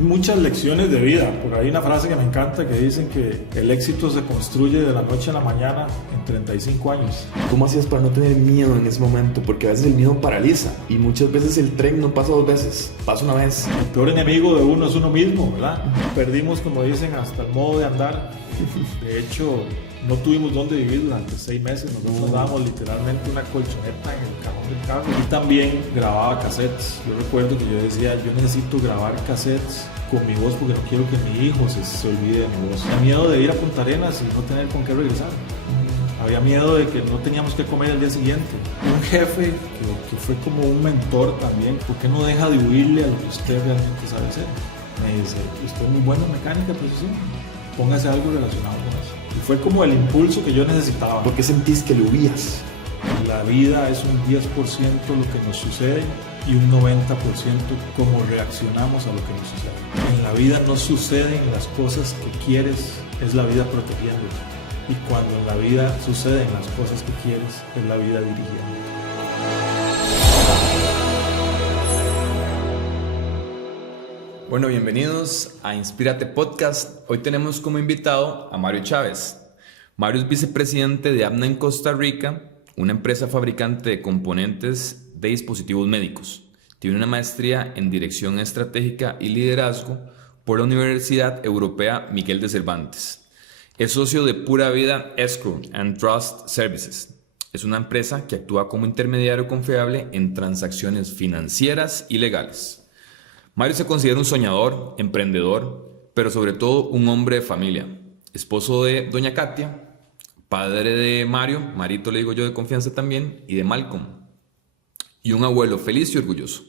muchas lecciones de vida. Por ahí una frase que me encanta que dicen que el éxito se construye de la noche a la mañana en 35 años. ¿Cómo hacías para no tener miedo en ese momento? Porque a veces el miedo paraliza y muchas veces el tren no pasa 2 veces, pasa una vez. El peor enemigo de uno es uno mismo, ¿verdad? Perdimos, como dicen, hasta el modo de andar. De hecho, no tuvimos dónde vivir durante 6 meses. Nosotros dábamos literalmente una colchoneta en el cajón del carro. Y también grababa cassettes. Yo recuerdo que yo decía, yo necesito grabar cassettes con mi voz porque no quiero que mi hijo se olvide de mi voz. Tenía miedo de ir a Punta Arenas y no tener con qué regresar. Había miedo de que no teníamos que comer el día siguiente. Un jefe que fue como un mentor también. ¿Por qué no deja de huirle a lo que usted realmente sabe hacer? Me dice, usted es muy bueno en mecánica, pues sí, póngase algo relacionado con eso. Y fue como el impulso que yo necesitaba. ¿Por qué sentís que lo huías? La vida es un 10% lo que nos sucede y un 90% cómo reaccionamos a lo que nos sucede. En la vida no suceden las cosas que quieres, es la vida protegiéndote. Y cuando en la vida suceden las cosas que quieres, es la vida dirigiéndote. Bueno, bienvenidos a Inspírate Podcast. Hoy tenemos como invitado a Mario Chávez. Mario es vicepresidente de APNA en Costa Rica, una empresa fabricante de componentes de dispositivos médicos. Tiene una maestría en Dirección Estratégica y Liderazgo por la Universidad Europea Miguel de Cervantes. Es socio de Pura Vida Escrow and Trust Services. Es una empresa que actúa como intermediario confiable en transacciones financieras y legales. Mario se considera un soñador, emprendedor, pero sobre todo un hombre de familia. Esposo de doña Katia, padre de Mario, Marito le digo yo de confianza también, y de Malcolm. Y un abuelo feliz y orgulloso.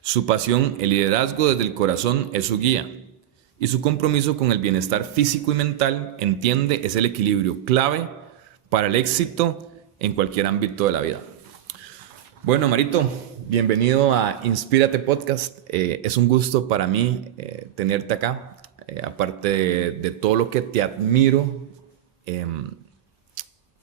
Su pasión, el liderazgo desde el corazón, es su guía. Y su compromiso con el bienestar físico y mental, entiende, es el equilibrio clave para el éxito en cualquier ámbito de la vida. Bueno, Marito, bienvenido a Inspírate Podcast. Es un gusto para mí tenerte acá. Aparte de todo lo que te admiro,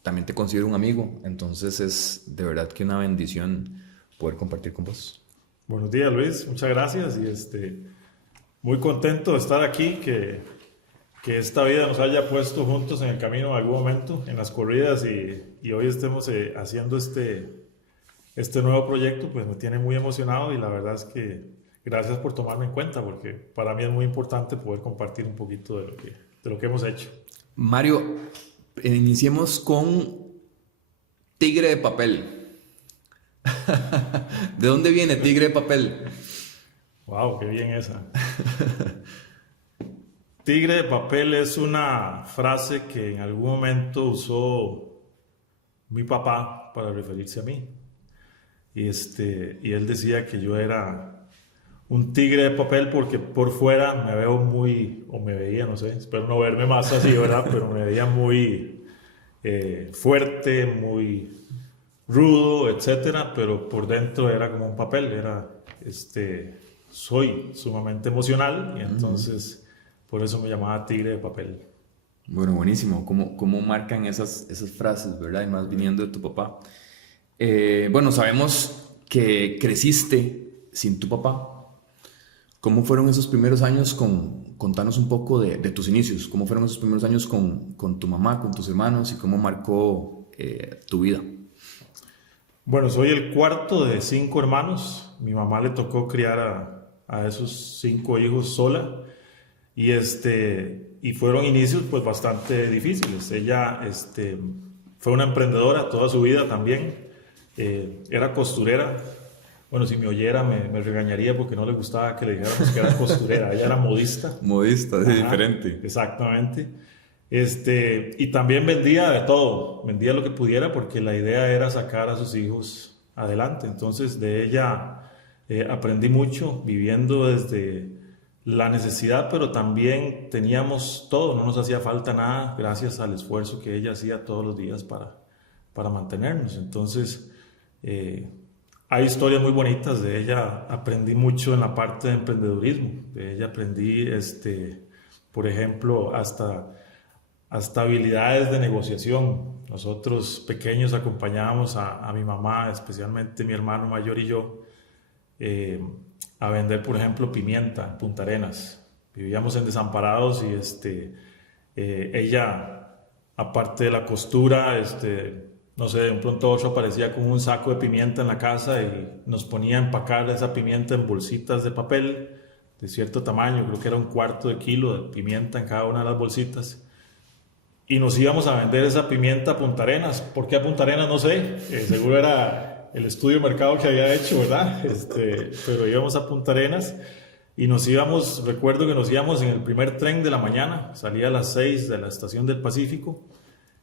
también te considero un amigo. Entonces es de verdad que una bendición poder compartir con vos. Buenos días, Luis. Muchas gracias. Y muy contento de estar aquí, que esta vida nos haya puesto juntos en el camino en algún momento, en las corridas, y hoy estemos haciendo este nuevo proyecto. Pues me tiene muy emocionado y la verdad es que gracias por tomarme en cuenta, porque para mí es muy importante poder compartir un poquito de lo que hemos hecho. Mario, iniciemos con Tigre de Papel. ¿De dónde viene Tigre de Papel? Wow, qué bien esa. Tigre de Papel es una frase que en algún momento usó mi papá para referirse a mí. Y él decía que yo era un tigre de papel porque por fuera me veo muy, o me veía, no sé, espero no verme más así, ¿verdad? Pero me veía muy fuerte, muy rudo, etcétera, pero por dentro era como un papel, soy sumamente emocional y entonces por eso me llamaba Tigre de Papel. Bueno, buenísimo. ¿Cómo marcan esas frases, verdad? Y más viniendo de tu papá. Bueno, sabemos que creciste sin tu papá. ¿Cómo fueron esos primeros años? Contanos un poco de tus inicios. ¿Cómo fueron esos primeros años con tu mamá, con tus hermanos y cómo marcó tu vida? Bueno, soy el cuarto de 5 hermanos. Mi mamá le tocó criar a esos 5 hijos sola y fueron inicios pues bastante difíciles. Ella fue una emprendedora toda su vida también. Era costurera. Bueno, si me oyera me regañaría porque no le gustaba que le dijéramos que era costurera. Ella era modista. Modista, es diferente. Exactamente. Y también vendía de todo, vendía lo que pudiera porque la idea era sacar a sus hijos adelante. Entonces de ella aprendí mucho viviendo desde la necesidad, pero también teníamos todo, no nos hacía falta nada gracias al esfuerzo que ella hacía todos los días para mantenernos. Entonces hay historias muy bonitas de ella. Aprendí mucho en la parte de emprendedurismo. De ella aprendí, por ejemplo, hasta habilidades de negociación. Nosotros pequeños acompañábamos a mi mamá, especialmente mi hermano mayor y yo, a vender, por ejemplo, pimienta en Punta Arenas. Vivíamos en Desamparados y ella, aparte de la costura, no sé, de un pronto a otro aparecía con un saco de pimienta en la casa y nos ponía a empacar esa pimienta en bolsitas de papel de cierto tamaño, creo que era 1/4 kilo de pimienta en cada una de las bolsitas. Y nos íbamos a vender esa pimienta a Punta Arenas. ¿Por qué a Punta Arenas? No sé, seguro era el estudio de mercado que había hecho, ¿verdad? Pero íbamos a Punta Arenas y recuerdo que nos íbamos en el primer tren de la mañana, salía a las 6 de la estación del Pacífico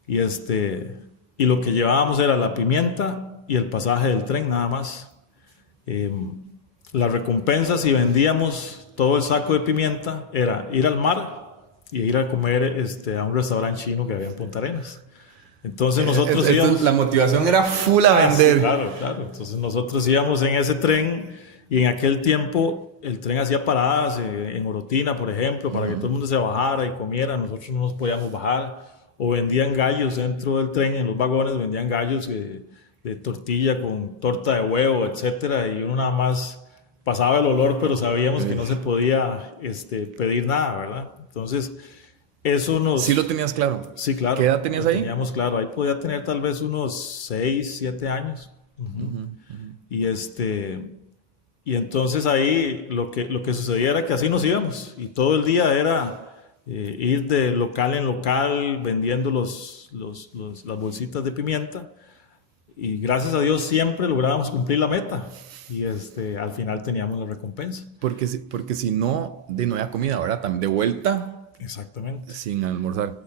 y lo que llevábamos era la pimienta y el pasaje del tren, nada más. La recompensa si vendíamos todo el saco de pimienta era ir al mar y ir a comer a un restaurante chino que había en Punta Arenas. Entonces nosotros íbamos... La motivación era full a vender. Sí, claro. Entonces nosotros íbamos en ese tren y en aquel tiempo el tren hacía paradas en Orotina, por ejemplo, para que todo el mundo se bajara y comiera. Nosotros no nos podíamos bajar. O vendían gallos dentro del tren, en los vagones vendían gallos de tortilla con torta de huevo, etcétera, y uno nada más pasaba el olor, pero sabíamos que no se podía pedir nada, ¿verdad? Entonces, eso nos... ¿Sí lo tenías claro? Sí, claro. ¿Qué edad tenías ahí? Teníamos claro, ahí podía tener tal vez unos 6, 7 años. Y entonces ahí lo que sucedía era que así nos íbamos, y todo el día era... ir de local en local vendiendo las bolsitas de pimienta, y gracias a Dios siempre lográbamos cumplir la meta y al final teníamos la recompensa. Porque si no, no había comida, ¿verdad? También de vuelta. Exactamente. Sin almorzar.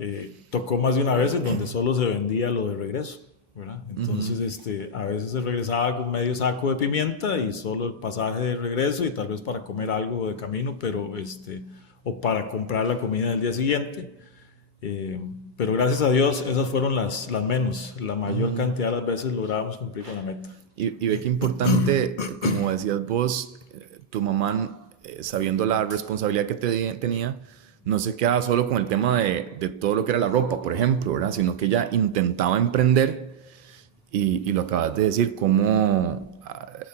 Tocó más de una vez en donde solo se vendía lo de regreso, ¿verdad? Entonces a veces se regresaba con medio saco de pimienta y solo el pasaje de regreso y tal vez para comer algo de camino, pero o para comprar la comida del día siguiente, pero gracias a Dios esas fueron las menos. La mayor cantidad de las veces lográbamos cumplir con la meta. Y ve que importante, como decías vos, tu mamá, sabiendo la responsabilidad que tenía, no se quedaba solo con el tema de todo lo que era la ropa, por ejemplo, ¿verdad? Sino que ella intentaba emprender, y lo acabas de decir, cómo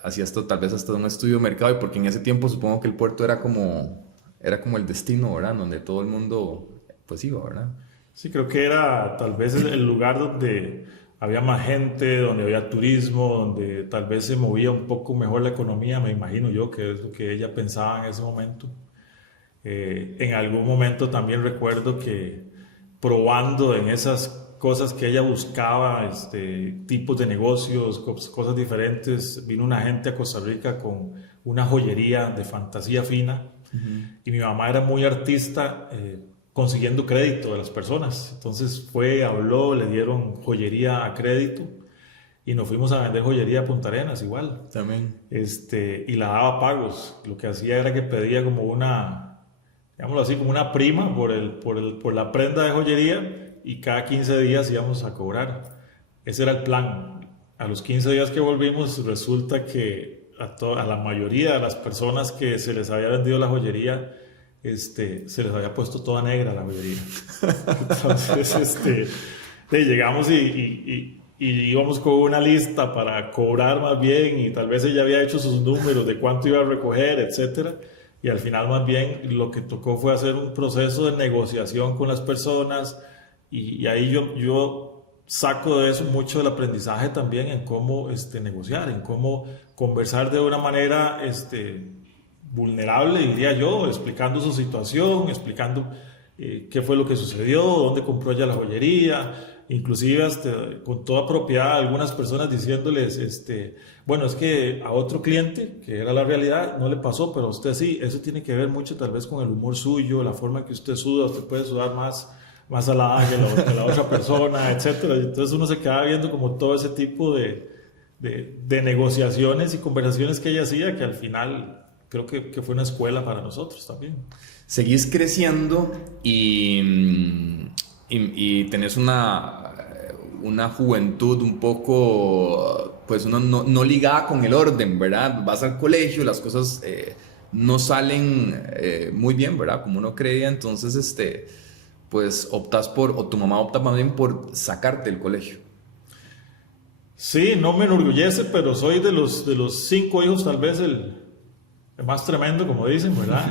hacías tal vez hasta un estudio de mercado, y porque en ese tiempo supongo que el puerto era como el destino, ¿verdad? Donde todo el mundo pues iba, ¿verdad? Sí, creo que era tal vez el lugar donde había más gente, donde había turismo, donde tal vez se movía un poco mejor la economía, me imagino yo, que es lo que ella pensaba en ese momento. En algún momento también recuerdo que probando en esas cosas que ella buscaba, tipos de negocios, cosas diferentes, vino una gente a Costa Rica con una joyería de fantasía fina. Y mi mamá era muy artista, consiguiendo crédito de las personas. Entonces habló, le dieron joyería a crédito y nos fuimos a vender joyería a Punta Arenas igual. También. Y la daba a pagos. Lo que hacía era que pedía como digámoslo así, como una prima por la prenda de joyería, y cada 15 días íbamos a cobrar. Ese era el plan. A los 15 días que volvimos, resulta que a la mayoría de las personas que se les había vendido la joyería, se les había puesto toda negra la joyería. Entonces, llegamos y íbamos con una lista para cobrar más bien, y tal vez ella había hecho sus números de cuánto iba a recoger, etcétera, y al final más bien lo que tocó fue hacer un proceso de negociación con las personas, y ahí yo saco de eso mucho del aprendizaje también en cómo negociar, en cómo conversar de una manera vulnerable, diría yo, explicando su situación, explicando qué fue lo que sucedió, dónde compró ella la joyería, inclusive con toda propiedad algunas personas diciéndoles, bueno, es que a otro cliente, que era la realidad, no le pasó, pero a usted sí. Eso tiene que ver mucho tal vez con el humor suyo, la forma en que usted suda. Usted puede sudar más salada que la otra persona, etcétera. Entonces uno se queda viendo como todo ese tipo de negociaciones y conversaciones que ella hacía, que al final creo que fue una escuela para nosotros también. Seguís creciendo y tenés una juventud un poco, pues no ligada con el orden, ¿verdad? Vas al colegio, las cosas no salen muy bien, ¿verdad? Como uno creía, entonces pues tu mamá opta más bien por sacarte del colegio. Sí, no me enorgullece, pero soy de los 5 hijos tal vez más tremendo, como dicen, ¿verdad?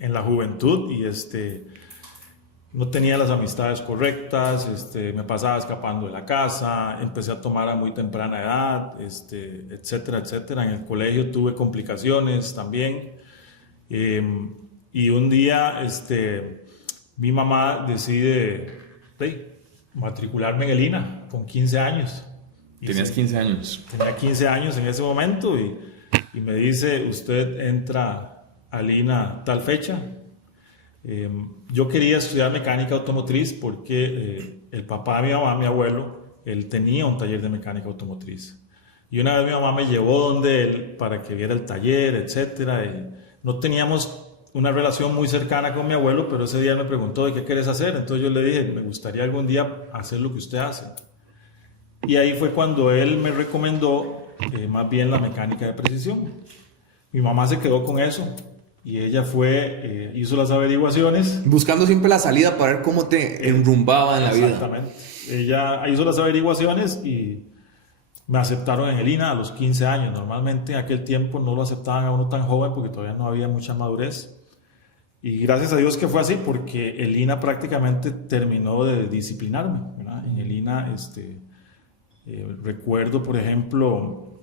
En la juventud, y no tenía las amistades correctas, me pasaba escapando de la casa, empecé a tomar a muy temprana edad, etcétera, etcétera. En el colegio tuve complicaciones también, y un día mi mamá decide matricularme en el INA con 15 años. ¿Tenías 15 años? Tenía 15 años en ese momento, y me dice, usted entra al INA tal fecha. Yo quería estudiar mecánica automotriz porque el papá de mi mamá, mi abuelo, él tenía un taller de mecánica automotriz. Y una vez mi mamá me llevó donde él para que viera el taller, etcétera. Y no teníamos una relación muy cercana con mi abuelo, pero ese día me preguntó, ¿de qué quieres hacer? Entonces yo le dije, me gustaría algún día hacer lo que usted hace. Y ahí fue cuando él me recomendó más bien la mecánica de precisión. Mi mamá se quedó con eso. Y ella hizo las averiguaciones. Buscando siempre la salida para ver cómo te enrumbaba en la vida. Exactamente. Ella hizo las averiguaciones y me aceptaron en el INA a los 15 años. Normalmente en aquel tiempo no lo aceptaban a uno tan joven porque todavía no había mucha madurez. Y gracias a Dios que fue así, porque el INA prácticamente terminó de disciplinarme, ¿verdad? En el INA, recuerdo, por ejemplo,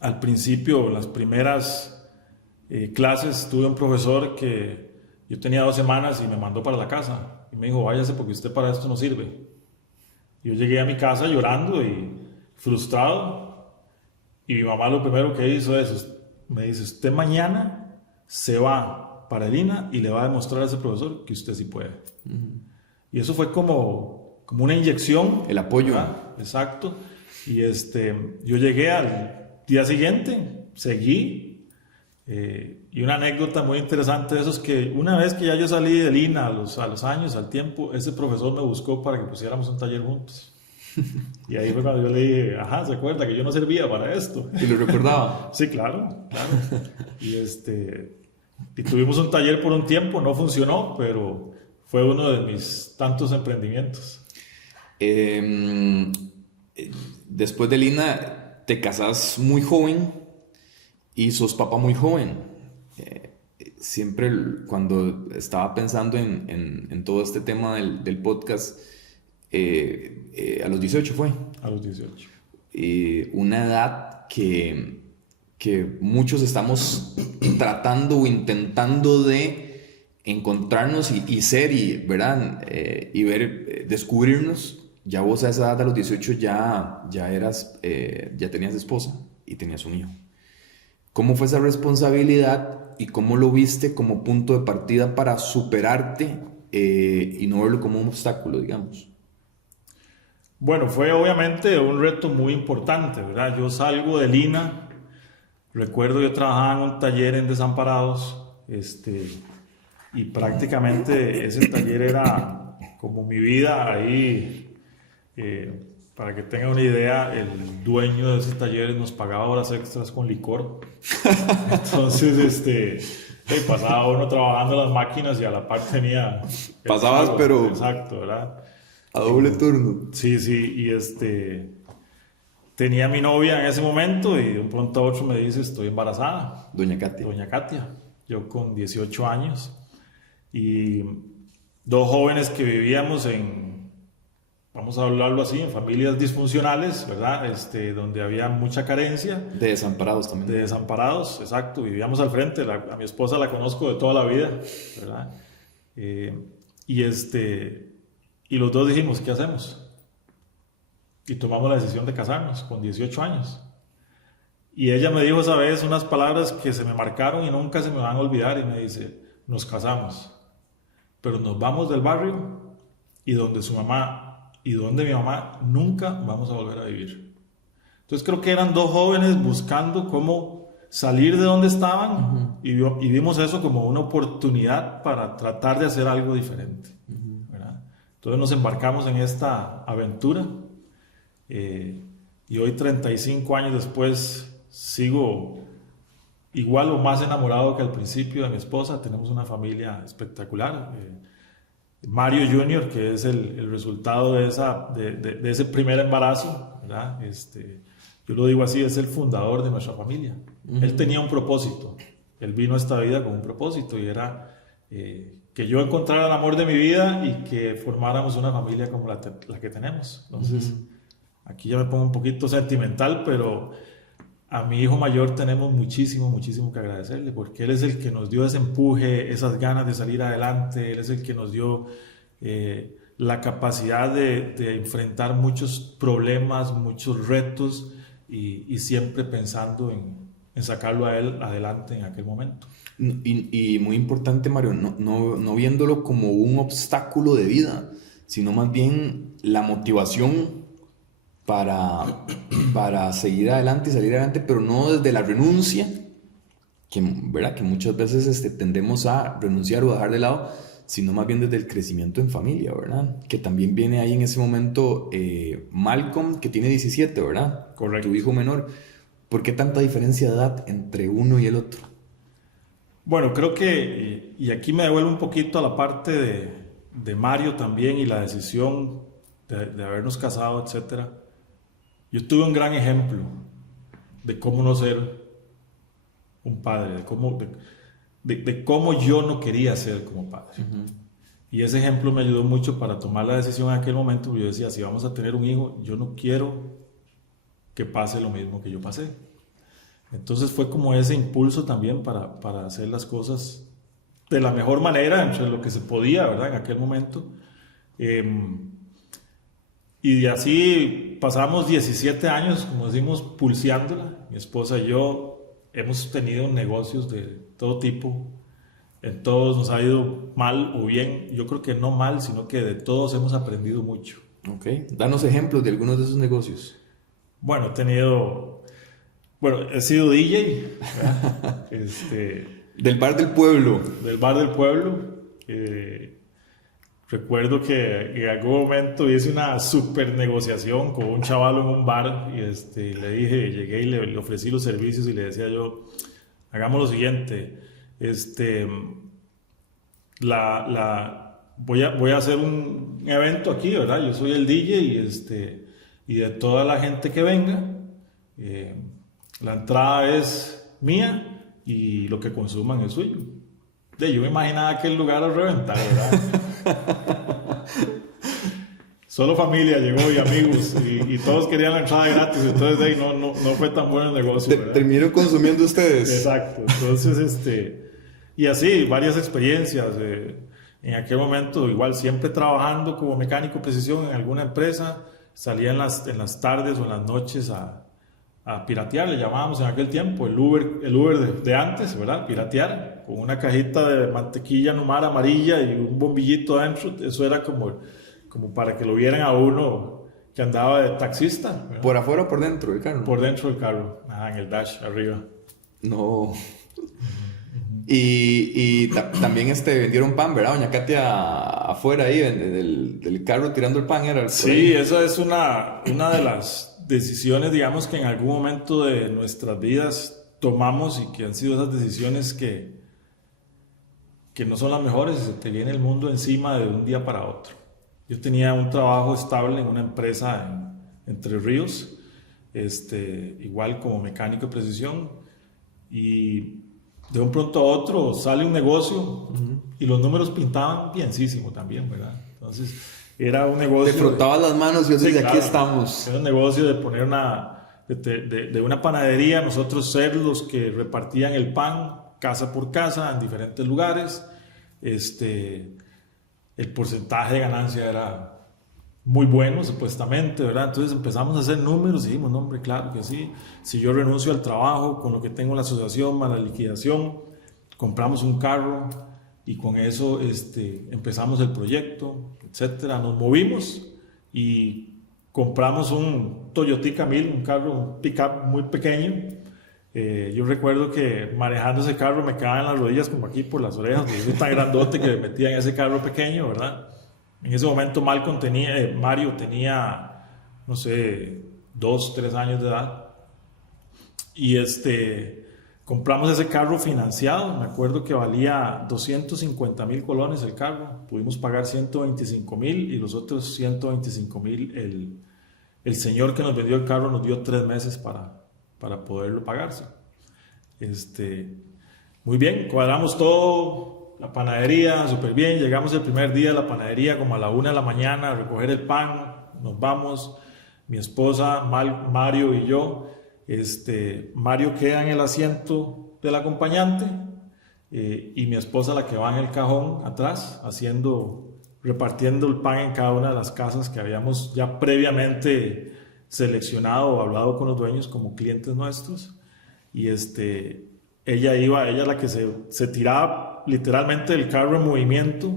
al principio, las primeras clases, tuve un profesor que yo tenía 2 semanas y me mandó para la casa y me dijo, váyase porque usted para esto no sirve. Yo llegué a mi casa llorando y frustrado, y mi mamá lo primero que hizo me dice, usted mañana se va para el INA y le va a demostrar a ese profesor que usted sí puede. Y eso fue como una inyección. El apoyo. ¿Verdad? Exacto. Y yo llegué al día siguiente, seguí. Y una anécdota muy interesante de eso es que una vez que ya yo salí del INA a los años, al tiempo, ese profesor me buscó para que pusiéramos un taller juntos. Y ahí fue cuando yo le dije, ajá, ¿se acuerda que yo no servía para esto? ¿Y lo recordaba? Sí, claro. Y tuvimos un taller por un tiempo, no funcionó, pero fue uno de mis tantos emprendimientos. Después del INA te casas muy joven y sos papá muy joven. Siempre cuando estaba pensando en todo este tema del podcast, a los 18 fue. A los 18. Una edad que muchos estamos tratando o intentando de encontrarnos y ser, ¿verdad? Y ver, descubrirnos. Ya vos a esa edad, a los 18, ya tenías esposa y tenías un hijo. ¿Cómo fue esa responsabilidad y cómo lo viste como punto de partida para superarte y no verlo como un obstáculo, digamos? Bueno, fue obviamente un reto muy importante, ¿verdad? Yo salgo del INA, recuerdo yo trabajaba en un taller en Desamparados, y prácticamente ese taller era como mi vida ahí. Para que tengan una idea, el dueño de ese taller nos pagaba horas extras con licor. Entonces, pasaba uno trabajando en las máquinas y a la par tenía... Pasabas, pago. pero... Exacto, ¿verdad? A doble turno. Sí, y tenía mi novia en ese momento y de un pronto a otro me dice, estoy embarazada. Doña Katia. Doña Katia. Yo con 18 años. Y 2 jóvenes que vivíamos vamos a hablarlo así, en familias disfuncionales, ¿verdad? Donde había mucha carencia. De Desamparados también. De Desamparados, exacto. Vivíamos al frente. A mi esposa la conozco de toda la vida, ¿verdad? Y los dos dijimos, ¿qué hacemos? Y tomamos la decisión de casarnos con 18 años. Y ella me dijo esa vez unas palabras que se me marcaron y nunca se me van a olvidar. Y me dice, nos casamos, pero nos vamos del barrio y donde su mamá y donde mi mamá nunca vamos a volver a vivir. Entonces creo que eran 2 jóvenes buscando cómo salir de donde estaban. Y vimos eso como una oportunidad para tratar de hacer algo diferente, ¿verdad? Entonces nos embarcamos en esta aventura, y hoy 35 años después sigo igual o más enamorado que al principio de mi esposa. Tenemos una familia espectacular. Mario Jr., que es el resultado de ese primer embarazo, ¿verdad? Yo lo digo así, es el fundador de nuestra familia. Él tenía un propósito, Él vino a esta vida con un propósito y era que yo encontrara el amor de mi vida y que formáramos una familia como la que tenemos. Entonces, aquí ya me pongo un poquito sentimental, pero a mi hijo mayor tenemos muchísimo que agradecerle, porque él es el que nos dio ese empuje, esas ganas de salir adelante, él es el que nos dio la capacidad de enfrentar muchos problemas, muchos retos y siempre pensando en sacarlo a él adelante en aquel momento. Y muy importante, Mario, no viéndolo como un obstáculo de vida, sino más bien la motivación para seguir adelante y salir adelante, pero no desde la renuncia, ¿verdad? Que muchas veces tendemos a renunciar o dejar de lado, sino más bien desde el crecimiento en familia, ¿verdad? Que también viene ahí en ese momento Malcolm, que tiene 17, ¿verdad? Correcto. Tu hijo menor. ¿Por qué tanta diferencia de edad entre uno y el otro? Bueno, creo que, y aquí me devuelvo un poquito a la parte de Mario también y la decisión de habernos casado, etc. Yo tuve un gran ejemplo de cómo no ser un padre, de cómo yo no quería ser como padre. Y ese ejemplo me ayudó mucho para tomar la decisión en aquel momento. Yo decía, si vamos a tener un hijo, yo no quiero que pase lo mismo que yo pasé. Entonces fue como ese impulso también para hacer las cosas de la mejor manera, entre lo que se podía, ¿verdad? En aquel momento. Y de así pasamos 17 años, como decimos, pulseándola. Mi esposa y yo hemos tenido negocios de todo tipo. En todos nos ha ido mal o bien. Yo creo que no mal, sino que de todos hemos aprendido mucho. Ok, danos ejemplos de algunos de esos negocios. Bueno, he sido DJ, del bar del pueblo. Del bar del pueblo. Recuerdo que en algún momento hice una super negociación con un chaval en un bar y le dije, llegué y le ofrecí los servicios y le decía yo, hagamos lo siguiente, voy a hacer un evento aquí, ¿verdad? Yo soy el DJ y de toda la gente que venga, la entrada es mía y lo que consuman es suyo. Yo me imaginaba que el lugar a reventar, ¿verdad? Solo familia llegó y amigos y todos querían la entrada gratis, entonces no fue tan bueno el negocio, ¿verdad? Terminaron consumiendo ustedes. Exacto, entonces y así varias experiencias. En aquel momento igual siempre trabajando como mecánico de precisión en alguna empresa, salía en las tardes o en las noches a piratear, le llamábamos en aquel tiempo, el Uber de antes, ¿verdad? Piratear, con una cajita de mantequilla Numar amarilla y un bombillito adentro. Eso era como para que lo vieran a uno que andaba de taxista, ¿verdad? ¿Por afuera o por dentro del carro? Por dentro del carro, en el dash, arriba. No. Y también vendieron pan, ¿verdad? Doña Katia afuera ahí del carro tirando el pan. Sí, esa es una de las decisiones, digamos, que en algún momento de nuestras vidas tomamos y que han sido esas decisiones que no son las mejores y se te viene el mundo encima de un día para otro. Yo tenía un trabajo estable en una empresa en Entre Ríos, igual como mecánico de precisión, y de un pronto a otro sale un negocio y los números pintaban bienísimo también, ¿verdad? Entonces era un negocio... Te frotabas las manos y yo decía, claro, aquí estamos. Era un negocio de poner de una panadería, nosotros ser los que repartían el pan casa por casa en diferentes lugares. El porcentaje de ganancia era muy bueno, supuestamente, ¿verdad? Entonces empezamos a hacer números y dijimos, no, hombre, claro que sí. Si yo renuncio al trabajo, con lo que tengo en la asociación, más la liquidación, compramos un carro y con eso empezamos el proyecto, etcétera. Nos movimos y compramos un Toyotica 1000, un carro, un pick-up muy pequeño. Yo recuerdo que manejando ese carro me quedaban las rodillas como aquí por las orejas, porque soy tan grandote que me metía en ese carro pequeño, ¿verdad? En ese momento Mario tenía, no sé, 2, 3 años de edad. Y compramos ese carro financiado. Me acuerdo que valía 250,000 colones el carro. Pudimos pagar 125,000 y los otros 125,000 el señor que nos vendió el carro nos dio 3 meses para poderlo pagarse. Muy bien, cuadramos todo, la panadería, súper bien. Llegamos el primer día a la panadería como a la 1 de la mañana a recoger el pan. Nos vamos, mi esposa, Mario y yo. Mario queda en el asiento del acompañante y mi esposa la que va en el cajón atrás, repartiendo el pan en cada una de las casas que habíamos ya previamente seleccionado o hablado con los dueños como clientes nuestros. Y ella es la que se tiraba literalmente del carro en movimiento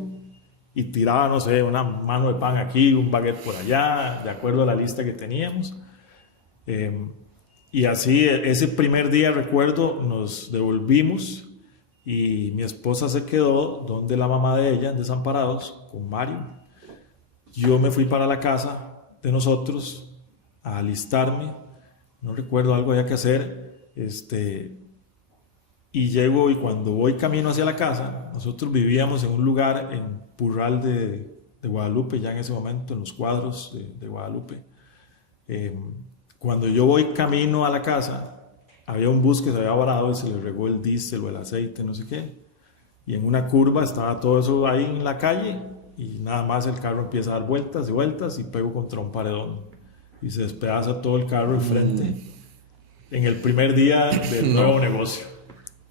y tiraba, no sé, una mano de pan aquí, un baguette por allá, de acuerdo a la lista que teníamos. Y así, ese primer día, recuerdo, nos devolvimos y mi esposa se quedó donde la mamá de ella, Desamparados, con Mario. Yo me fui para la casa de nosotros a alistarme, no recuerdo, algo había que hacer, y llego y cuando voy camino hacia la casa, nosotros vivíamos en un lugar en Purral de Guadalupe, ya en ese momento, en los cuadros de Guadalupe. Cuando yo voy camino a la casa, había un bus que se había varado y se le regó el diésel o el aceite, no sé qué. Y en una curva estaba todo eso ahí en la calle y nada más el carro empieza a dar vueltas y vueltas y pego contra un paredón. Y se despedaza todo el carro enfrente en el primer día del nuevo negocio.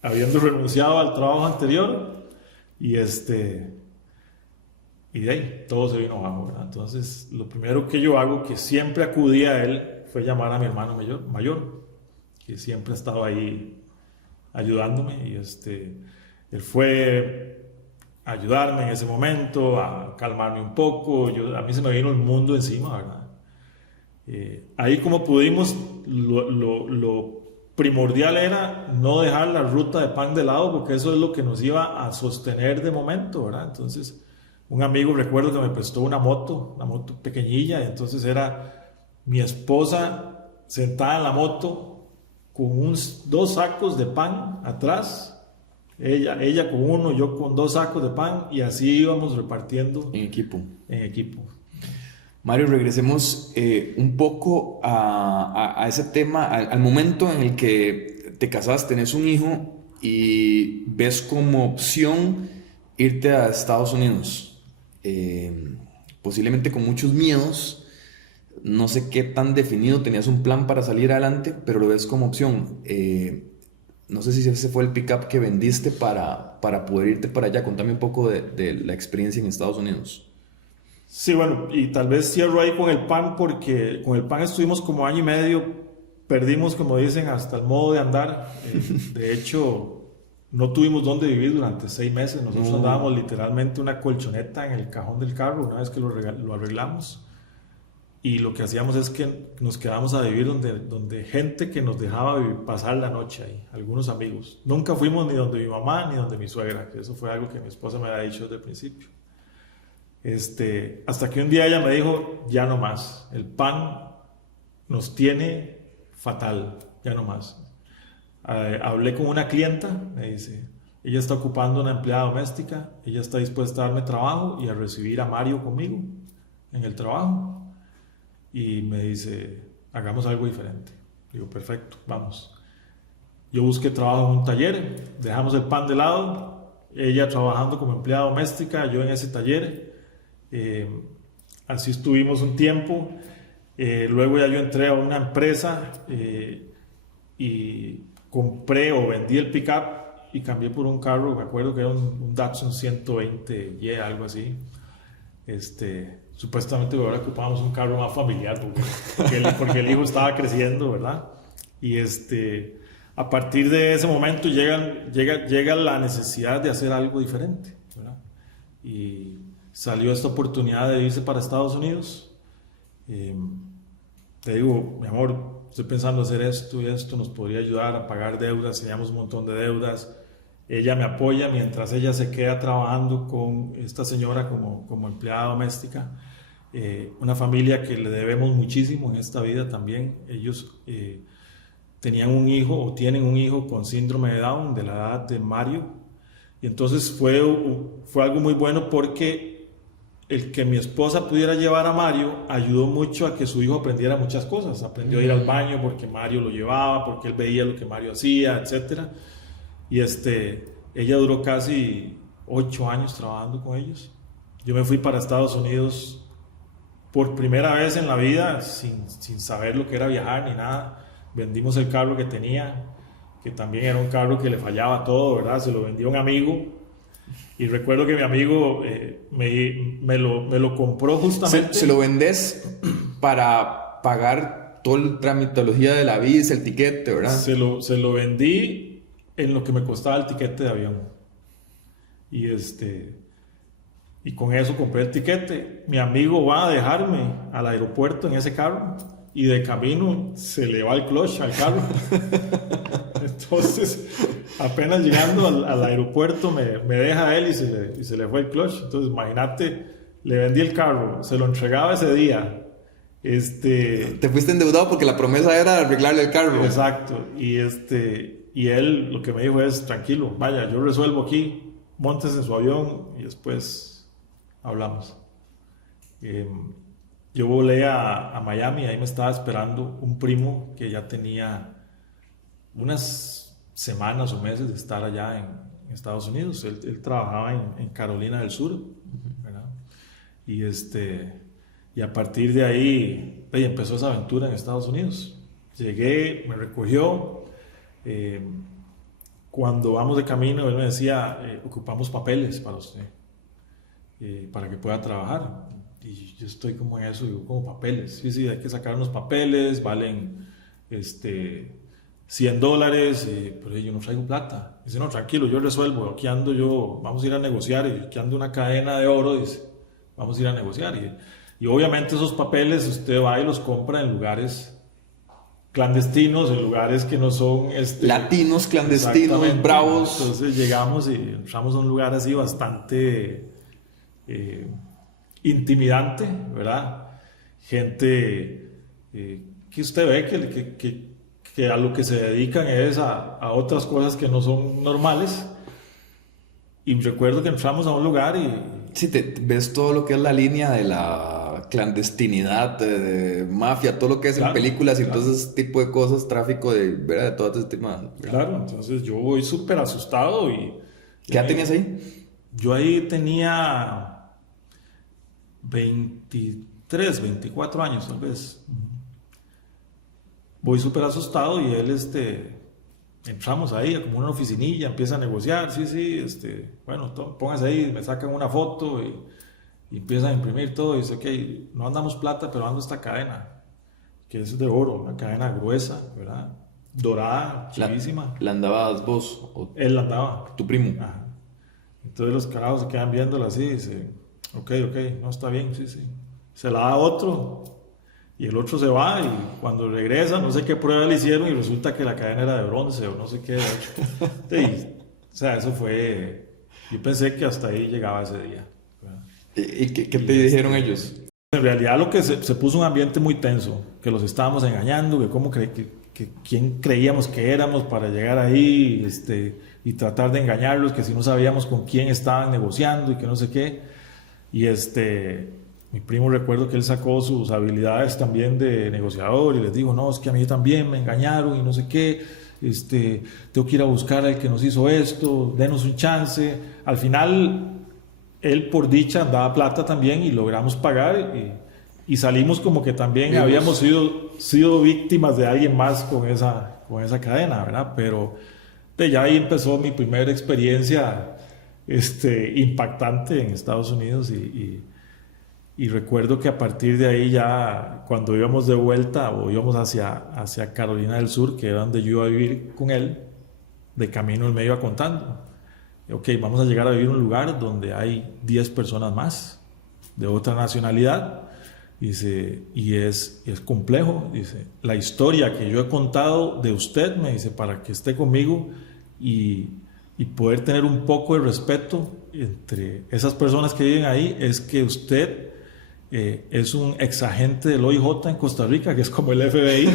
Habiendo renunciado al trabajo anterior y y de ahí todo se vino abajo, ¿verdad? Entonces lo primero que yo hago, que siempre acudí a él, fue llamar a mi hermano mayor, que siempre ha estado ahí ayudándome y él fue a ayudarme en ese momento, a calmarme un poco. A mí se me vino el mundo encima, ¿verdad? Ahí como pudimos, lo primordial era no dejar la ruta de pan de lado, porque eso es lo que nos iba a sostener de momento, ¿verdad? Entonces un amigo, recuerdo que me prestó una moto pequeñilla, y entonces era mi esposa sentada en la moto con 2 sacos de pan atrás, ella con uno, yo con 2 sacos de pan, y así íbamos repartiendo en equipo. Mario, regresemos un poco a ese tema, al momento en el que te casas, tenés un hijo y ves como opción irte a Estados Unidos, posiblemente con muchos miedos. No sé qué tan definido tenías un plan para salir adelante, pero lo ves como opción. No sé si ese fue el pick-up que vendiste para poder irte para allá. Contame un poco de la experiencia en Estados Unidos. Sí, bueno, y tal vez cierro ahí con el pan, porque con el pan estuvimos como año y medio, perdimos, como dicen, hasta el modo de andar. De hecho, no tuvimos dónde vivir durante 6 meses. Nosotros andábamos literalmente una colchoneta en el cajón del carro una vez que lo arreglamos. Y lo que hacíamos es que nos quedamos a vivir donde gente que nos dejaba pasar la noche ahí, algunos amigos. Nunca fuimos ni donde mi mamá ni donde mi suegra, que eso fue algo que mi esposa me había dicho desde el principio. Hasta que un día ella me dijo, ya no más, el pan nos tiene fatal, ya no más. Hablé con una clienta, me dice, ella está ocupando una empleada doméstica, ella está dispuesta a darme trabajo y a recibir a Mario conmigo en el trabajo. Y me dice, hagamos algo diferente. Digo, perfecto, vamos. Yo busqué trabajo en un taller, dejamos el pan de lado, ella trabajando como empleada doméstica, yo en ese taller. Así estuvimos un tiempo. Luego ya yo entré a una empresa y compré o vendí el pick-up y cambié por un carro, me acuerdo que era un Datsun 120Y, algo así. Supuestamente ahora ocupábamos un carro más familiar porque el hijo estaba creciendo, ¿verdad? Y a partir de ese momento llega la necesidad de hacer algo diferente, ¿verdad? Y salió esta oportunidad de irse para Estados Unidos. Te digo, mi amor, estoy pensando hacer esto y esto, nos podría ayudar a pagar deudas, teníamos un montón de deudas. Ella me apoya mientras ella se queda trabajando con esta señora como empleada doméstica. Una familia que le debemos muchísimo en esta vida también. Ellos tenían un hijo o tienen un hijo con síndrome de Down de la edad de Mario. Y entonces fue algo muy bueno, porque el que mi esposa pudiera llevar a Mario ayudó mucho a que su hijo aprendiera muchas cosas. Aprendió a ir al baño porque Mario lo llevaba, porque él veía lo que Mario hacía, etc. Y ella duró casi 8 años trabajando con ellos. Yo me fui para Estados Unidos por primera vez en la vida, sin saber lo que era viajar ni nada. Vendimos el carro que tenía, que también era un carro que le fallaba todo, ¿verdad? Se lo vendió a un amigo. Y recuerdo que mi amigo me lo compró justamente. ¿Se lo vendés para pagar toda la tramitología de la visa, el tiquete, verdad? Se lo vendí en lo que me costaba el tiquete de avión. Y con eso compré el tiquete. Mi amigo va a dejarme al aeropuerto en ese carro y de camino se le va el clutch al carro. Entonces, apenas llegando al aeropuerto me deja él y se le fue el clutch. Entonces, imagínate, le vendí el carro, se lo entregaba ese día. Te fuiste endeudado porque la promesa era arreglarle el carro. Exacto. Y él lo que me dijo es, tranquilo, vaya, yo resuelvo aquí, montes en su avión y después hablamos. Yo volé a Miami, ahí me estaba esperando un primo que ya tenía unas semanas o meses de estar allá en Estados Unidos. Él trabajaba en Carolina del Sur, ¿verdad? Y a partir de ahí empezó esa aventura en Estados Unidos. Llegué, me recogió. Cuando vamos de camino, él me decía, ocupamos papeles para usted, para que pueda trabajar. Y yo estoy como en eso, digo, como papeles. Sí, hay que sacar unos papeles, valen $100, pero yo no traigo plata. Dice, no, tranquilo, yo resuelvo, aquí ando yo, vamos a ir a negociar, y aquí ando una cadena de oro, dice, vamos a ir a negociar. Y obviamente esos papeles usted va y los compra en lugares clandestinos, en lugares que no son... latinos, clandestinos, bravos. Entonces llegamos y entramos a un lugar así bastante intimidante, ¿verdad? Gente que usted ve que a lo que se dedican es a otras cosas que no son normales. Y recuerdo que entramos a un lugar y... Sí, ves todo lo que es la línea de la clandestinidad, de mafia, todo lo que es en películas y todo ese tipo de cosas, tráfico de todo ese tema. Claro, entonces yo voy súper asustado y... ¿Qué edad tenías ahí? Yo ahí tenía 23, 24 años tal vez. Voy súper asustado y él, entramos ahí como una oficinilla, empieza a negociar, bueno, póngase ahí, me sacan una foto y empiezan a imprimir todo y dice, ok, no andamos plata, pero ando esta cadena, que es de oro, una cadena gruesa, ¿verdad? Dorada, chivísima. ¿La andabas vos? Él la andaba. ¿Tu primo? Ajá. Entonces los carajos se quedan viéndola así y dicen, ok, no, está bien, sí. Se la da a otro y el otro se va y cuando regresa, no sé qué prueba le hicieron y resulta que la cadena era de bronce o no sé qué. O sea, eso fue... Yo pensé que hasta ahí llegaba ese día. ¿Y qué te dijeron ellos? En realidad lo que se puso un ambiente muy tenso, que los estábamos engañando, que quién creíamos que éramos para llegar ahí y tratar de engañarlos, que si no sabíamos con quién estaban negociando y que no sé qué. Y mi primo, recuerdo que él sacó sus habilidades también de negociador y les dijo, no, es que a mí también me engañaron y no sé qué, tengo que ir a buscar al que nos hizo esto, denos un chance. Al final él por dicha andaba plata también y logramos pagar y salimos como que también habíamos sido víctimas de alguien más con esa cadena, ¿verdad? Pero ya ahí empezó mi primera experiencia impactante en Estados Unidos y recuerdo que a partir de ahí ya cuando íbamos de vuelta o íbamos hacia Carolina del Sur, que era donde yo iba a vivir con él, de camino él me iba contando, ok, vamos a llegar a vivir en un lugar donde hay 10 personas más de otra nacionalidad, dice, y es complejo, dice, la historia que yo he contado de usted, me dice, para que esté conmigo y poder tener un poco de respeto entre esas personas que viven ahí, es que usted es un exagente del OIJ en Costa Rica, que es como el FBI,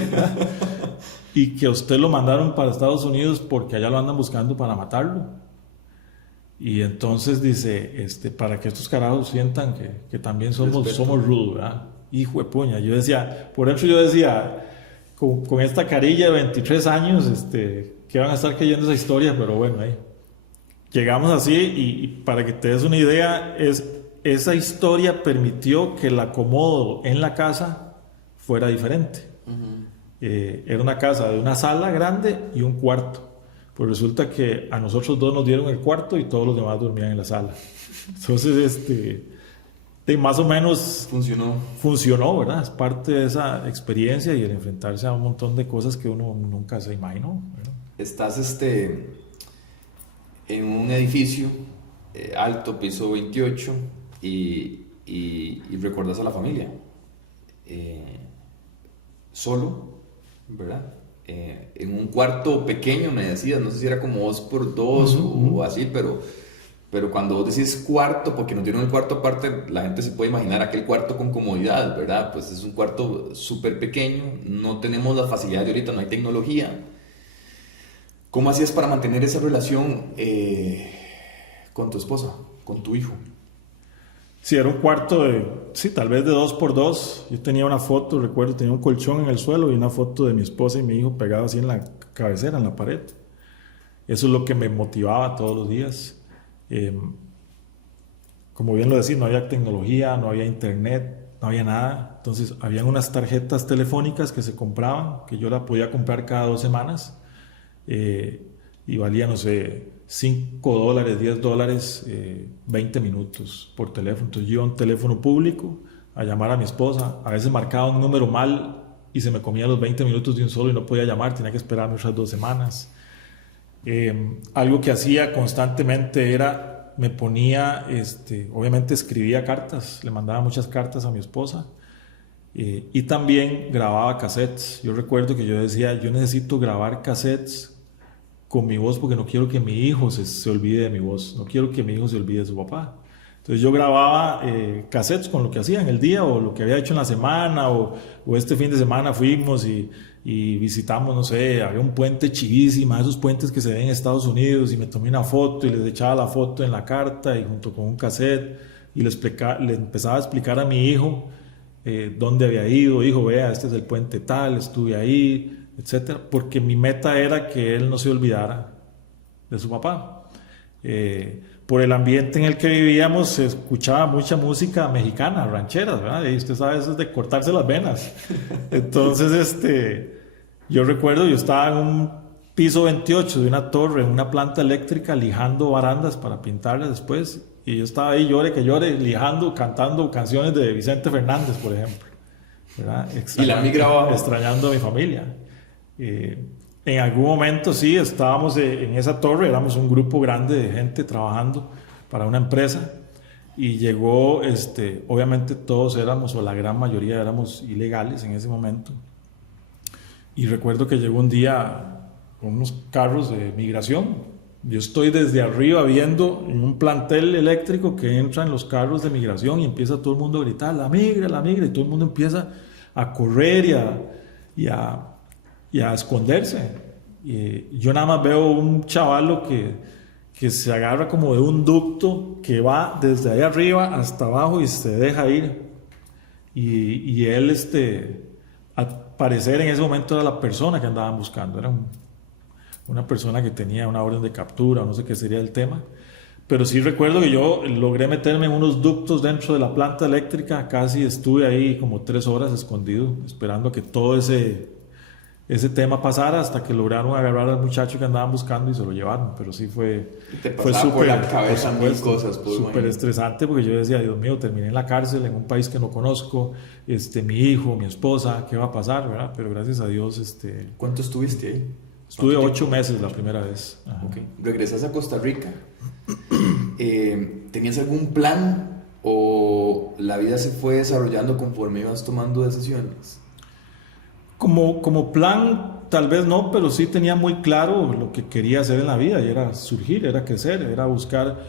y que a usted lo mandaron para Estados Unidos porque allá lo andan buscando para matarlo. Y entonces dice, para que estos carajos sientan que también somos rudos, ¿verdad? Hijo de puña, yo decía, por dentro yo decía, con esta carilla de 23 años, que van a estar creyendo esa historia, pero bueno, ahí llegamos así y para que te des una idea, esa historia permitió que el acomodo en la casa fuera diferente. Era una casa de una sala grande y un cuarto. Pues resulta que a nosotros dos nos dieron el cuarto y todos los demás dormían en la sala. Entonces, más o menos funcionó, ¿verdad? Es parte de esa experiencia y el enfrentarse a un montón de cosas que uno nunca se imaginó, ¿verdad? Estás en un edificio alto, piso 28, y recuerdas a la familia. Solo, ¿verdad? En un cuarto pequeño, me decías, no sé si era como 2x2 o así, pero cuando vos decís cuarto, porque nos dieron el cuarto aparte, la gente se puede imaginar aquel cuarto con comodidad, ¿verdad? Pues es un cuarto súper pequeño, no tenemos las facilidades de ahorita, no hay tecnología. ¿Cómo hacías para mantener esa relación con tu esposa, con tu hijo? Sí, era un cuarto tal vez de 2x2. Yo tenía una foto, recuerdo, tenía un colchón en el suelo y una foto de mi esposa y mi hijo pegado así en la cabecera, en la pared. Eso es lo que me motivaba todos los días. Como bien lo decís, no había tecnología, no había internet, no había nada. Entonces, habían unas tarjetas telefónicas que se compraban, que yo la podía comprar cada 2 semanas. Y valía, no sé, $5, $10, 20 minutos por teléfono. Entonces yo iba a un teléfono público a llamar a mi esposa. A veces marcaba un número mal y se me comía los 20 minutos de un solo y no podía llamar, tenía que esperarme otras 2 semanas. Algo que hacía constantemente era, me ponía, obviamente escribía cartas, le mandaba muchas cartas a mi esposa. Y también grababa cassettes. Yo recuerdo que yo decía, yo necesito grabar cassettes con mi voz porque no quiero que mi hijo se olvide de mi voz, no quiero que mi hijo se olvide de su papá. Entonces yo grababa cassettes con lo que hacía en el día o lo que había hecho en la semana o este fin de semana fuimos y visitamos, no sé, había un puente chivísima, esos puentes que se ven en Estados Unidos, y me tomé una foto y les echaba la foto en la carta y junto con un cassette y le empezaba a explicar a mi hijo dónde había ido. Hijo, vea, este es el puente tal, estuve ahí, etcétera, porque mi meta era que él no se olvidara de su papá. Por el ambiente en el que vivíamos se escuchaba mucha música mexicana, rancheras, ¿verdad? Y usted sabe, eso es de cortarse las venas. Entonces, yo recuerdo, yo estaba en un piso 28 de una torre, en una planta eléctrica, lijando barandas para pintarlas después, y yo estaba ahí, llore que llore, lijando, cantando canciones de Vicente Fernández, por ejemplo, ¿verdad? Y la migra abajo. Extrañando a mi familia. En algún momento sí, estábamos en esa torre, éramos un grupo grande de gente trabajando para una empresa y llegó, obviamente todos éramos, o la gran mayoría éramos ilegales en ese momento, y recuerdo que llegó un día con unos carros de migración. Yo estoy desde arriba viendo en un plantel eléctrico que entran los carros de migración y empieza todo el mundo a gritar, la migra, y todo el mundo empieza a correr y a esconderse. Y yo nada más veo un chavalo que se agarra como de un ducto que va desde ahí arriba hasta abajo y se deja ir. Y él, al parecer en ese momento era la persona que andaban buscando. Era una persona que tenía una orden de captura, no sé qué sería el tema. Pero sí recuerdo que yo logré meterme en unos ductos dentro de la planta eléctrica. Casi estuve ahí como 3 horas escondido, esperando que todo ese tema pasara, hasta que lograron agarrar al muchacho que andaban buscando y se lo llevaron. Pero sí fue súper, por la cabeza mil cosas, súper estresante, porque yo decía, Dios mío, terminé en la cárcel en un país que no conozco, mi hijo, mi esposa, ¿qué va a pasar, verdad? Pero gracias a Dios, ¿Cuánto estuviste ahí? Estuve 8 meses la primera vez. Okay. ¿Regresas a Costa Rica? ¿Tenías algún plan o la vida se fue desarrollando conforme ibas tomando decisiones? Como plan, tal vez no, pero sí tenía muy claro lo que quería hacer en la vida, y era surgir, era crecer, era buscar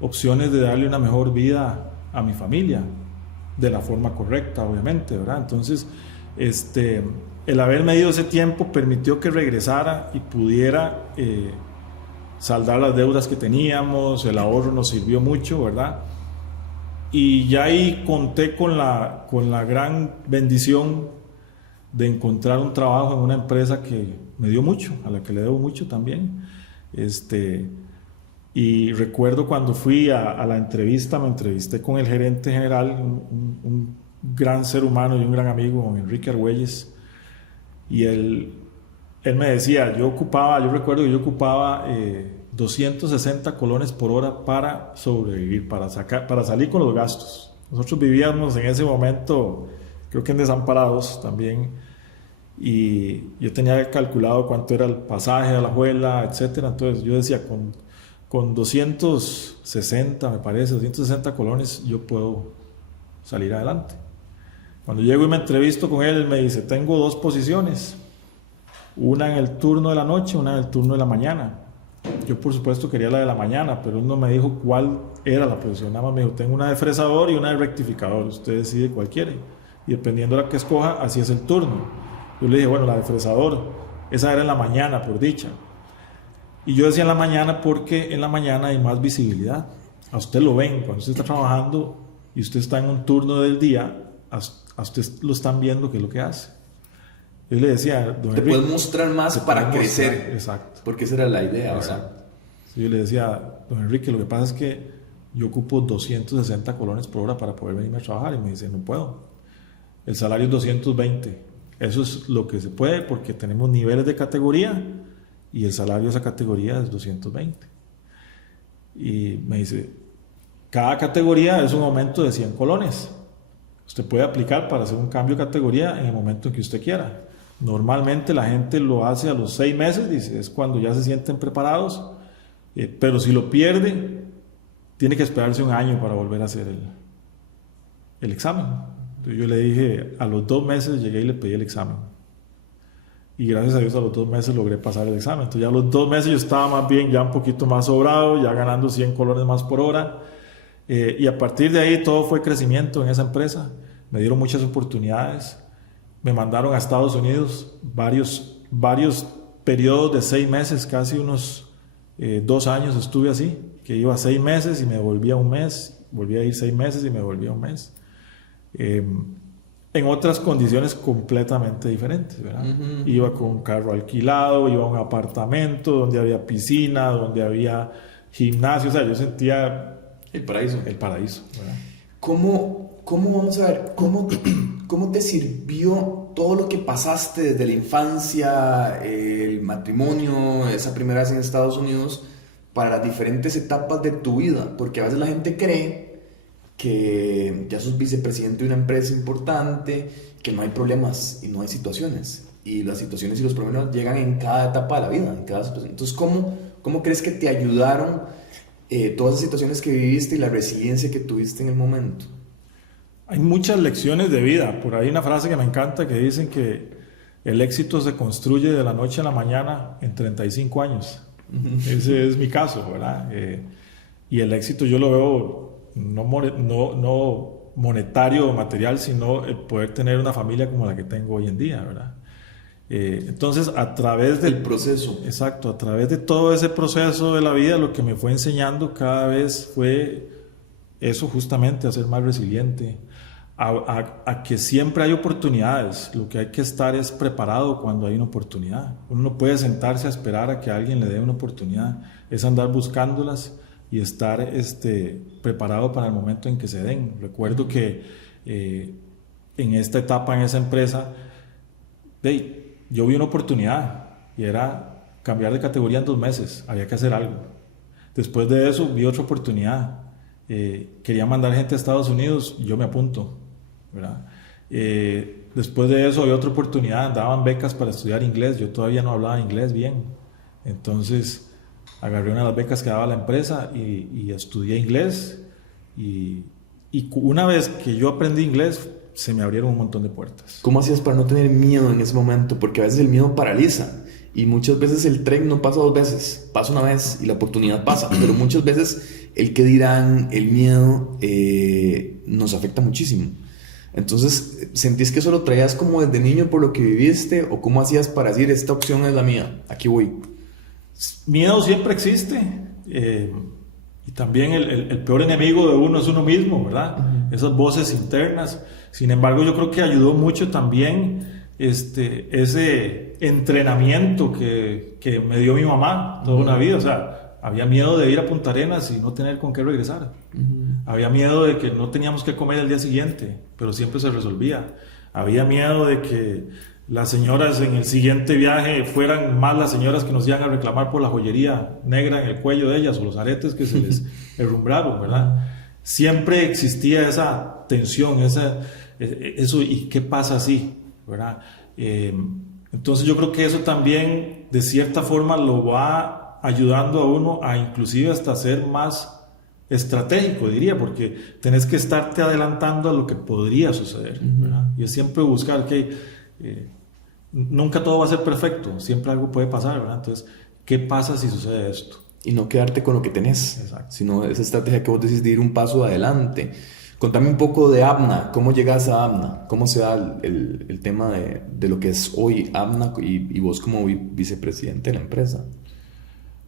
opciones de darle una mejor vida a mi familia, de la forma correcta, obviamente, ¿verdad? Entonces, el haberme ido ese tiempo permitió que regresara y pudiera saldar las deudas que teníamos. El ahorro nos sirvió mucho, ¿verdad? Y ya ahí conté con la gran bendición de encontrar un trabajo en una empresa que me dio mucho, a la que le debo mucho también. Y recuerdo cuando fui a la entrevista, me entrevisté con el gerente general, un gran ser humano y un gran amigo, don Enrique Argüelles, y él me decía, yo recuerdo que yo ocupaba 260 colones por hora para sobrevivir, para salir con los gastos. Nosotros vivíamos en ese momento, creo que en Desamparados también, y yo tenía calculado cuánto era el pasaje a la Alajuela, etcétera. Entonces yo decía, con 260, me parece, 260 colones, yo puedo salir adelante. Cuando llego y me entrevisto con él me dice, tengo 2 posiciones, una en el turno de la noche, una en el turno de la mañana. Yo por supuesto quería la de la mañana, pero él no me dijo cuál era la posición, nada más me dijo, tengo una de fresador y una de rectificador, usted decide cuál quiere, y dependiendo de la que escoja, así es el turno. Yo le dije, bueno, la de fresador, esa era en la mañana, por dicha. Y yo decía en la mañana porque en la mañana hay más visibilidad. A usted lo ven, cuando usted está trabajando y usted está en un turno del día, a usted lo están viendo qué es lo que hace. Yo le decía, don Te Enrique, puedes mostrar más para crecer. Exacto. Porque esa era la idea, ¿verdad? Exacto. Sí, yo le decía, don Enrique, lo que pasa es que yo ocupo 260 colones por hora para poder venirme a trabajar. Y me dice, no puedo. El salario es 220. Eso es lo que se puede porque tenemos niveles de categoría y el salario de esa categoría es 220. Y me dice, cada categoría es un aumento de 100 colones. Usted puede aplicar para hacer un cambio de categoría en el momento en que usted quiera. Normalmente la gente lo hace a los 6 meses, dice, es cuando ya se sienten preparados, pero si lo pierde, tiene que esperarse un año para volver a hacer el examen. Entonces yo le dije, a los 2 meses llegué y le pedí el examen. Y gracias a Dios a los 2 meses logré pasar el examen. Entonces ya a los 2 meses yo estaba más bien, ya un poquito más sobrado, ya ganando 100 colones más por hora. Y a partir de ahí todo fue crecimiento en esa empresa. Me dieron muchas oportunidades. Me mandaron a Estados Unidos varios periodos de 6 meses, casi unos 2 años estuve así, que iba 6 meses y me volvía un mes, volvía a ir 6 meses y me volvía un mes. En otras condiciones completamente diferentes, ¿verdad? Uh-huh. Iba con un carro alquilado, iba a un apartamento donde había piscina, donde había gimnasio, o sea, yo sentía el paraíso, ¿verdad? ¿Cómo vamos a ver, cómo te sirvió todo lo que pasaste desde la infancia, el matrimonio, esa primera vez en Estados Unidos, para las diferentes etapas de tu vida? Porque a veces la gente cree que ya sos vicepresidente de una empresa importante, que no hay problemas y no hay situaciones. Y las situaciones y los problemas llegan en cada etapa de la vida, en cada situación. Entonces, ¿cómo crees que te ayudaron todas esas situaciones que viviste y la resiliencia que tuviste en el momento? Hay muchas lecciones de vida. Por ahí una frase que me encanta que dicen que el éxito se construye de la noche a la mañana en 35 años. Ese es mi caso, ¿verdad? Y el éxito yo lo veo no monetario o material, sino el poder tener una familia como la que tengo hoy en día, ¿verdad? Entonces, a través del proceso. Exacto, a través de todo ese proceso de la vida, lo que me fue enseñando cada vez fue eso, justamente, a ser más resiliente, a que siempre hay oportunidades. Lo que hay que estar es preparado cuando hay una oportunidad. Uno no puede sentarse a esperar a que alguien le dé una oportunidad, es andar buscándolas y estar preparado para el momento en que se den. Recuerdo que en esta etapa, en esa empresa, yo vi una oportunidad y era cambiar de categoría en 2 meses, había que hacer algo. Después de eso vi otra oportunidad, quería mandar gente a Estados Unidos, yo me apunto, ¿verdad? Después de eso había otra oportunidad, daban becas para estudiar inglés, yo todavía no hablaba inglés bien, entonces agarré una de las becas que daba la empresa y estudié inglés y una vez que yo aprendí inglés se me abrieron un montón de puertas. ¿Cómo hacías para no tener miedo en ese momento? Porque a veces el miedo paraliza y muchas veces el tren no pasa 2 veces, pasa una vez y la oportunidad pasa, pero muchas veces el que dirán, el miedo nos afecta muchísimo. Entonces, ¿sentís que eso lo traías como desde niño por lo que viviste o cómo hacías para decir esta opción es la mía, aquí voy? Miedo siempre existe y también el peor enemigo de uno es uno mismo, ¿verdad? Uh-huh. Esas voces internas. Sin embargo, yo creo que ayudó mucho también ese entrenamiento que me dio mi mamá toda una vida. O sea, había miedo de ir a Punta Arenas y no tener con qué regresar. Había miedo de que no teníamos que comer el día siguiente, pero siempre se resolvía. Había miedo de que las señoras en el siguiente viaje fueran más las señoras que nos iban a reclamar por la joyería negra en el cuello de ellas o los aretes que se les herrumbraron, ¿verdad? Siempre existía esa tensión, eso, ¿y qué pasa así? ¿Verdad? Entonces yo creo que eso también de cierta forma lo va ayudando a uno a inclusive hasta ser más estratégico, diría, porque tenés que estarte adelantando a lo que podría suceder, ¿verdad? Y es siempre buscar que nunca todo va a ser perfecto, siempre algo puede pasar, ¿verdad? Entonces, ¿qué pasa si sucede esto? Y no quedarte con lo que tenés. Exacto. Sino esa estrategia que vos decís de ir un paso adelante. Contame un poco de ABNA, ¿cómo llegas a ABNA? ¿Cómo se da el tema de lo que es hoy ABNA y vos como vicepresidente de la empresa?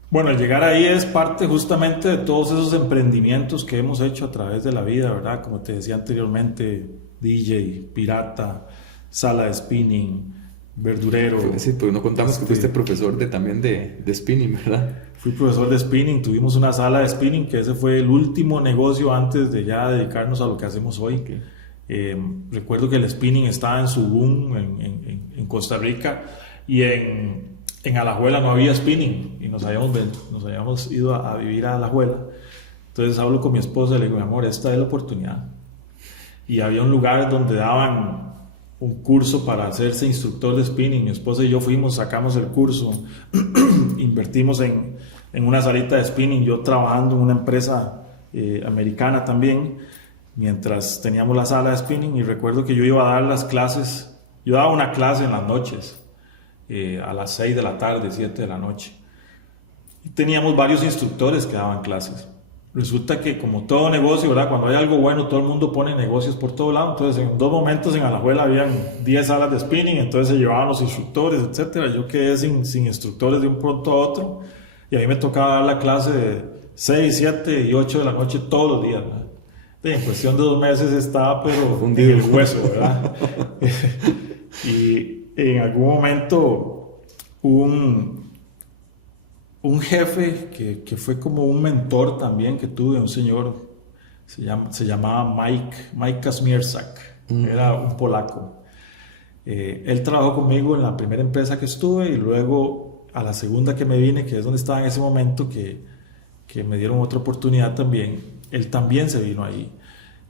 Bueno, el llegar ahí es parte justamente de todos esos emprendimientos que hemos hecho a través de la vida, ¿verdad? Como te decía anteriormente, DJ, pirata, sala de spinning, verdurero. Sí, pues no contamos que fuiste profesor también de spinning, ¿verdad? Fui profesor de spinning, tuvimos una sala de spinning, que ese fue el último negocio antes de ya dedicarnos a lo que hacemos hoy. Okay. Recuerdo que el spinning estaba en su boom en Costa Rica y en Alajuela no había spinning y nos habíamos ido a vivir a Alajuela. Entonces hablo con mi esposa y le digo, mi amor, esta es la oportunidad. Y había un lugar donde daban un curso para hacerse instructor de spinning. Mi esposa y yo fuimos, sacamos el curso, invertimos en una salita de spinning, yo trabajando en una empresa americana también, mientras teníamos la sala de spinning. Y recuerdo que yo iba a dar las clases, yo daba una clase en las noches, a las 6 de la tarde, 7 de la noche. Y teníamos varios instructores que daban clases. Resulta que como todo negocio, ¿verdad? Cuando hay algo bueno, todo el mundo pone negocios por todo lado. Entonces, en 2 momentos en Alajuela habían 10 salas de spinning, entonces se llevaban los instructores, etc. Yo quedé sin instructores de un pronto a otro, y a mí me tocaba dar la clase de 6, 7 y 8 de la noche todos los días, ¿verdad? En cuestión de 2 meses estaba, pero en el hueso, ¿verdad? Y en algún momento un jefe que fue como un mentor también que tuve, un señor, se llamaba Mike Kazmierczak, era un polaco. Él trabajó conmigo en la primera empresa que estuve y luego a la segunda que me vine, que es donde estaba en ese momento, que me dieron otra oportunidad también. Él también se vino ahí.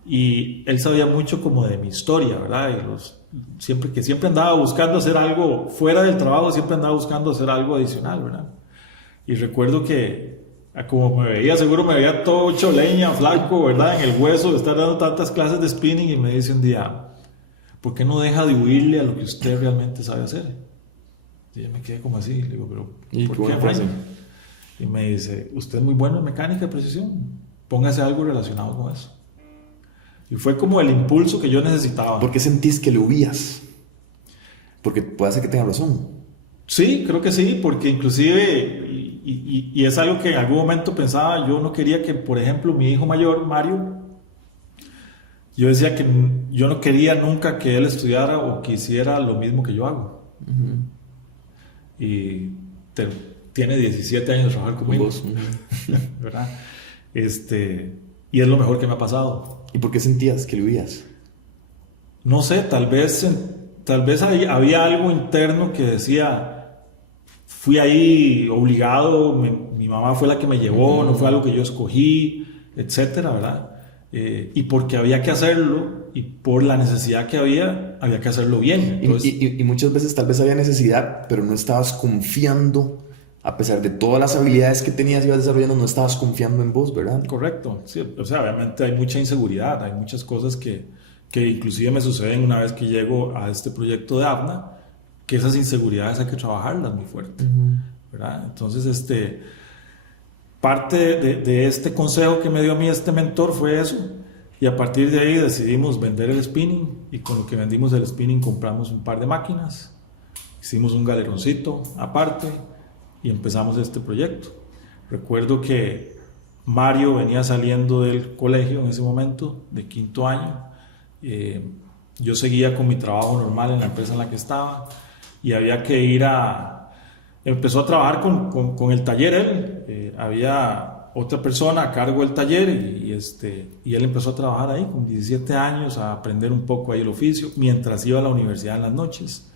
Y él sabía mucho como de mi historia, ¿verdad? Y siempre andaba buscando hacer algo fuera del trabajo, siempre andaba buscando hacer algo adicional, ¿verdad? Y recuerdo que, como me veía, seguro me veía todo hecho leña, flaco, ¿verdad? En el hueso de estar dando tantas clases de spinning, y me dice un día, ¿por qué no deja de huirle a lo que usted realmente sabe hacer? Y yo me quedé como así, le digo, pero ¿por qué, Frank? Y me dice, usted es muy bueno en mecánica de precisión, póngase algo relacionado con eso. Y fue como el impulso que yo necesitaba. ¿Por qué sentís que lo huías? Porque puede ser que tenga razón. Sí, creo que sí, porque inclusive, y es algo que en algún momento pensaba, yo no quería que, por ejemplo, mi hijo mayor, Mario, yo decía que yo no quería nunca que él estudiara o que hiciera lo mismo que yo hago. Y tiene 17 años de trabajar conmigo. ¿Verdad? Y es lo mejor que me ha pasado. ¿Y por qué sentías que lo huías? No sé, tal vez había algo interno que decía, fui ahí obligado, mi mamá fue la que me llevó, no fue algo que yo escogí, etcétera, ¿verdad? Y porque había que hacerlo, y por la necesidad que había que hacerlo bien. Entonces, y muchas veces tal vez había necesidad, pero no estabas confiando, a pesar de todas las habilidades que tenías y ibas desarrollando, no estabas confiando en vos, ¿verdad? Correcto, sí, o sea, obviamente hay mucha inseguridad, hay muchas cosas que inclusive me suceden una vez que llego a este proyecto de ABNA, que esas inseguridades hay que trabajarlas muy fuerte, ¿verdad? Entonces, parte de este consejo que me dio a mí este mentor fue eso, y a partir de ahí decidimos vender el spinning, y con lo que vendimos el spinning compramos un par de máquinas, hicimos un galeroncito aparte, y empezamos este proyecto. Recuerdo que Mario venía saliendo del colegio en ese momento, de 5º año, yo seguía con mi trabajo normal en la empresa en la que estaba y había que ir empezó a trabajar con el taller él. Había otra persona a cargo del taller y él empezó a trabajar ahí con 17 años, a aprender un poco ahí el oficio, mientras iba a la universidad en las noches.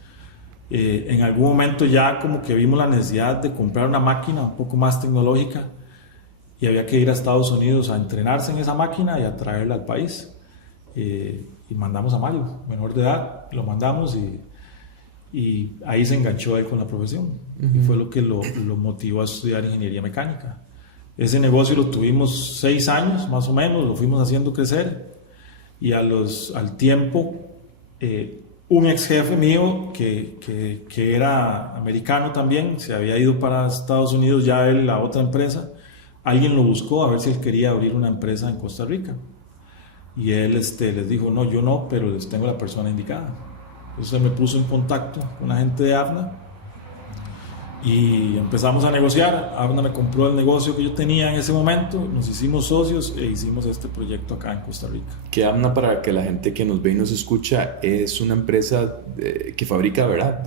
En algún momento ya como que vimos la necesidad de comprar una máquina un poco más tecnológica y había que ir a Estados Unidos a entrenarse en esa máquina y a traerla al país. Y mandamos a Mario, menor de edad, lo mandamos y ahí se enganchó él con la profesión. Y fue lo que lo motivó a estudiar ingeniería mecánica. Ese negocio lo tuvimos 6 años más o menos, lo fuimos haciendo crecer y al tiempo un ex jefe mío que era americano también, se había ido para Estados Unidos ya él, la otra empresa, alguien lo buscó a ver si él quería abrir una empresa en Costa Rica y él les dijo, no, yo no, pero les tengo la persona indicada. Entonces él me puso en contacto con la gente de ABNA y empezamos a negociar. ABNA me compró el negocio que yo tenía en ese momento, nos hicimos socios e hicimos este proyecto acá en Costa Rica. Que ABNA, para que la gente que nos ve y nos escucha, es una empresa que fabrica, ¿verdad?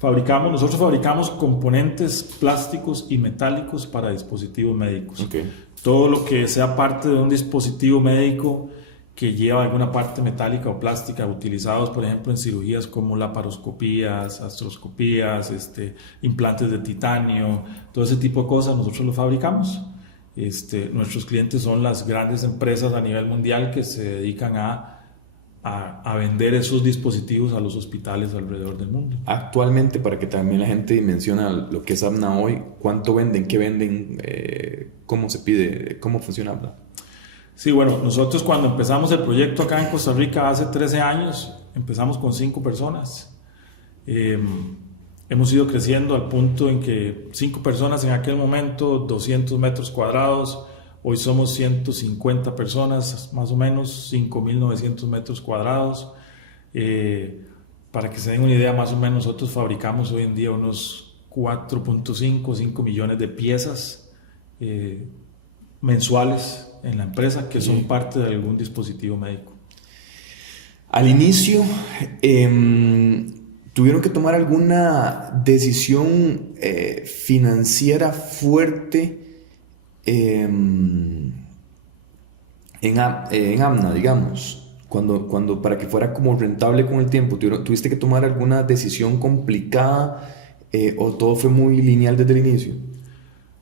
Nosotros fabricamos componentes plásticos y metálicos para dispositivos médicos. Okay. Todo lo que sea parte de un dispositivo médico que lleva alguna parte metálica o plástica, utilizados por ejemplo en cirugías como laparoscopías, astroscopías, implantes de titanio, todo ese tipo de cosas, nosotros lo fabricamos. Nuestros clientes son las grandes empresas a nivel mundial que se dedican a vender esos dispositivos a los hospitales alrededor del mundo. Actualmente, para que también la gente dimensiona lo que es ABNA hoy, ¿cuánto venden? ¿Qué venden? ¿Cómo se pide? ¿Cómo funciona ABNA? Sí, bueno, nosotros cuando empezamos el proyecto acá en Costa Rica hace 13 años, empezamos con 5 personas. Hemos ido creciendo al punto en que 5 personas en aquel momento, 200 metros cuadrados, hoy somos 150 personas, más o menos 5.900 metros cuadrados. Para que se den una idea, más o menos nosotros fabricamos hoy en día unos 4.5, 5 millones de piezas mensuales en la empresa que son parte de algún dispositivo médico. Al inicio, ¿tuvieron que tomar alguna decisión financiera fuerte en ABNA, digamos? Cuando para que fuera como rentable con el tiempo, ¿tuviste que tomar alguna decisión complicada o todo fue muy lineal desde el inicio?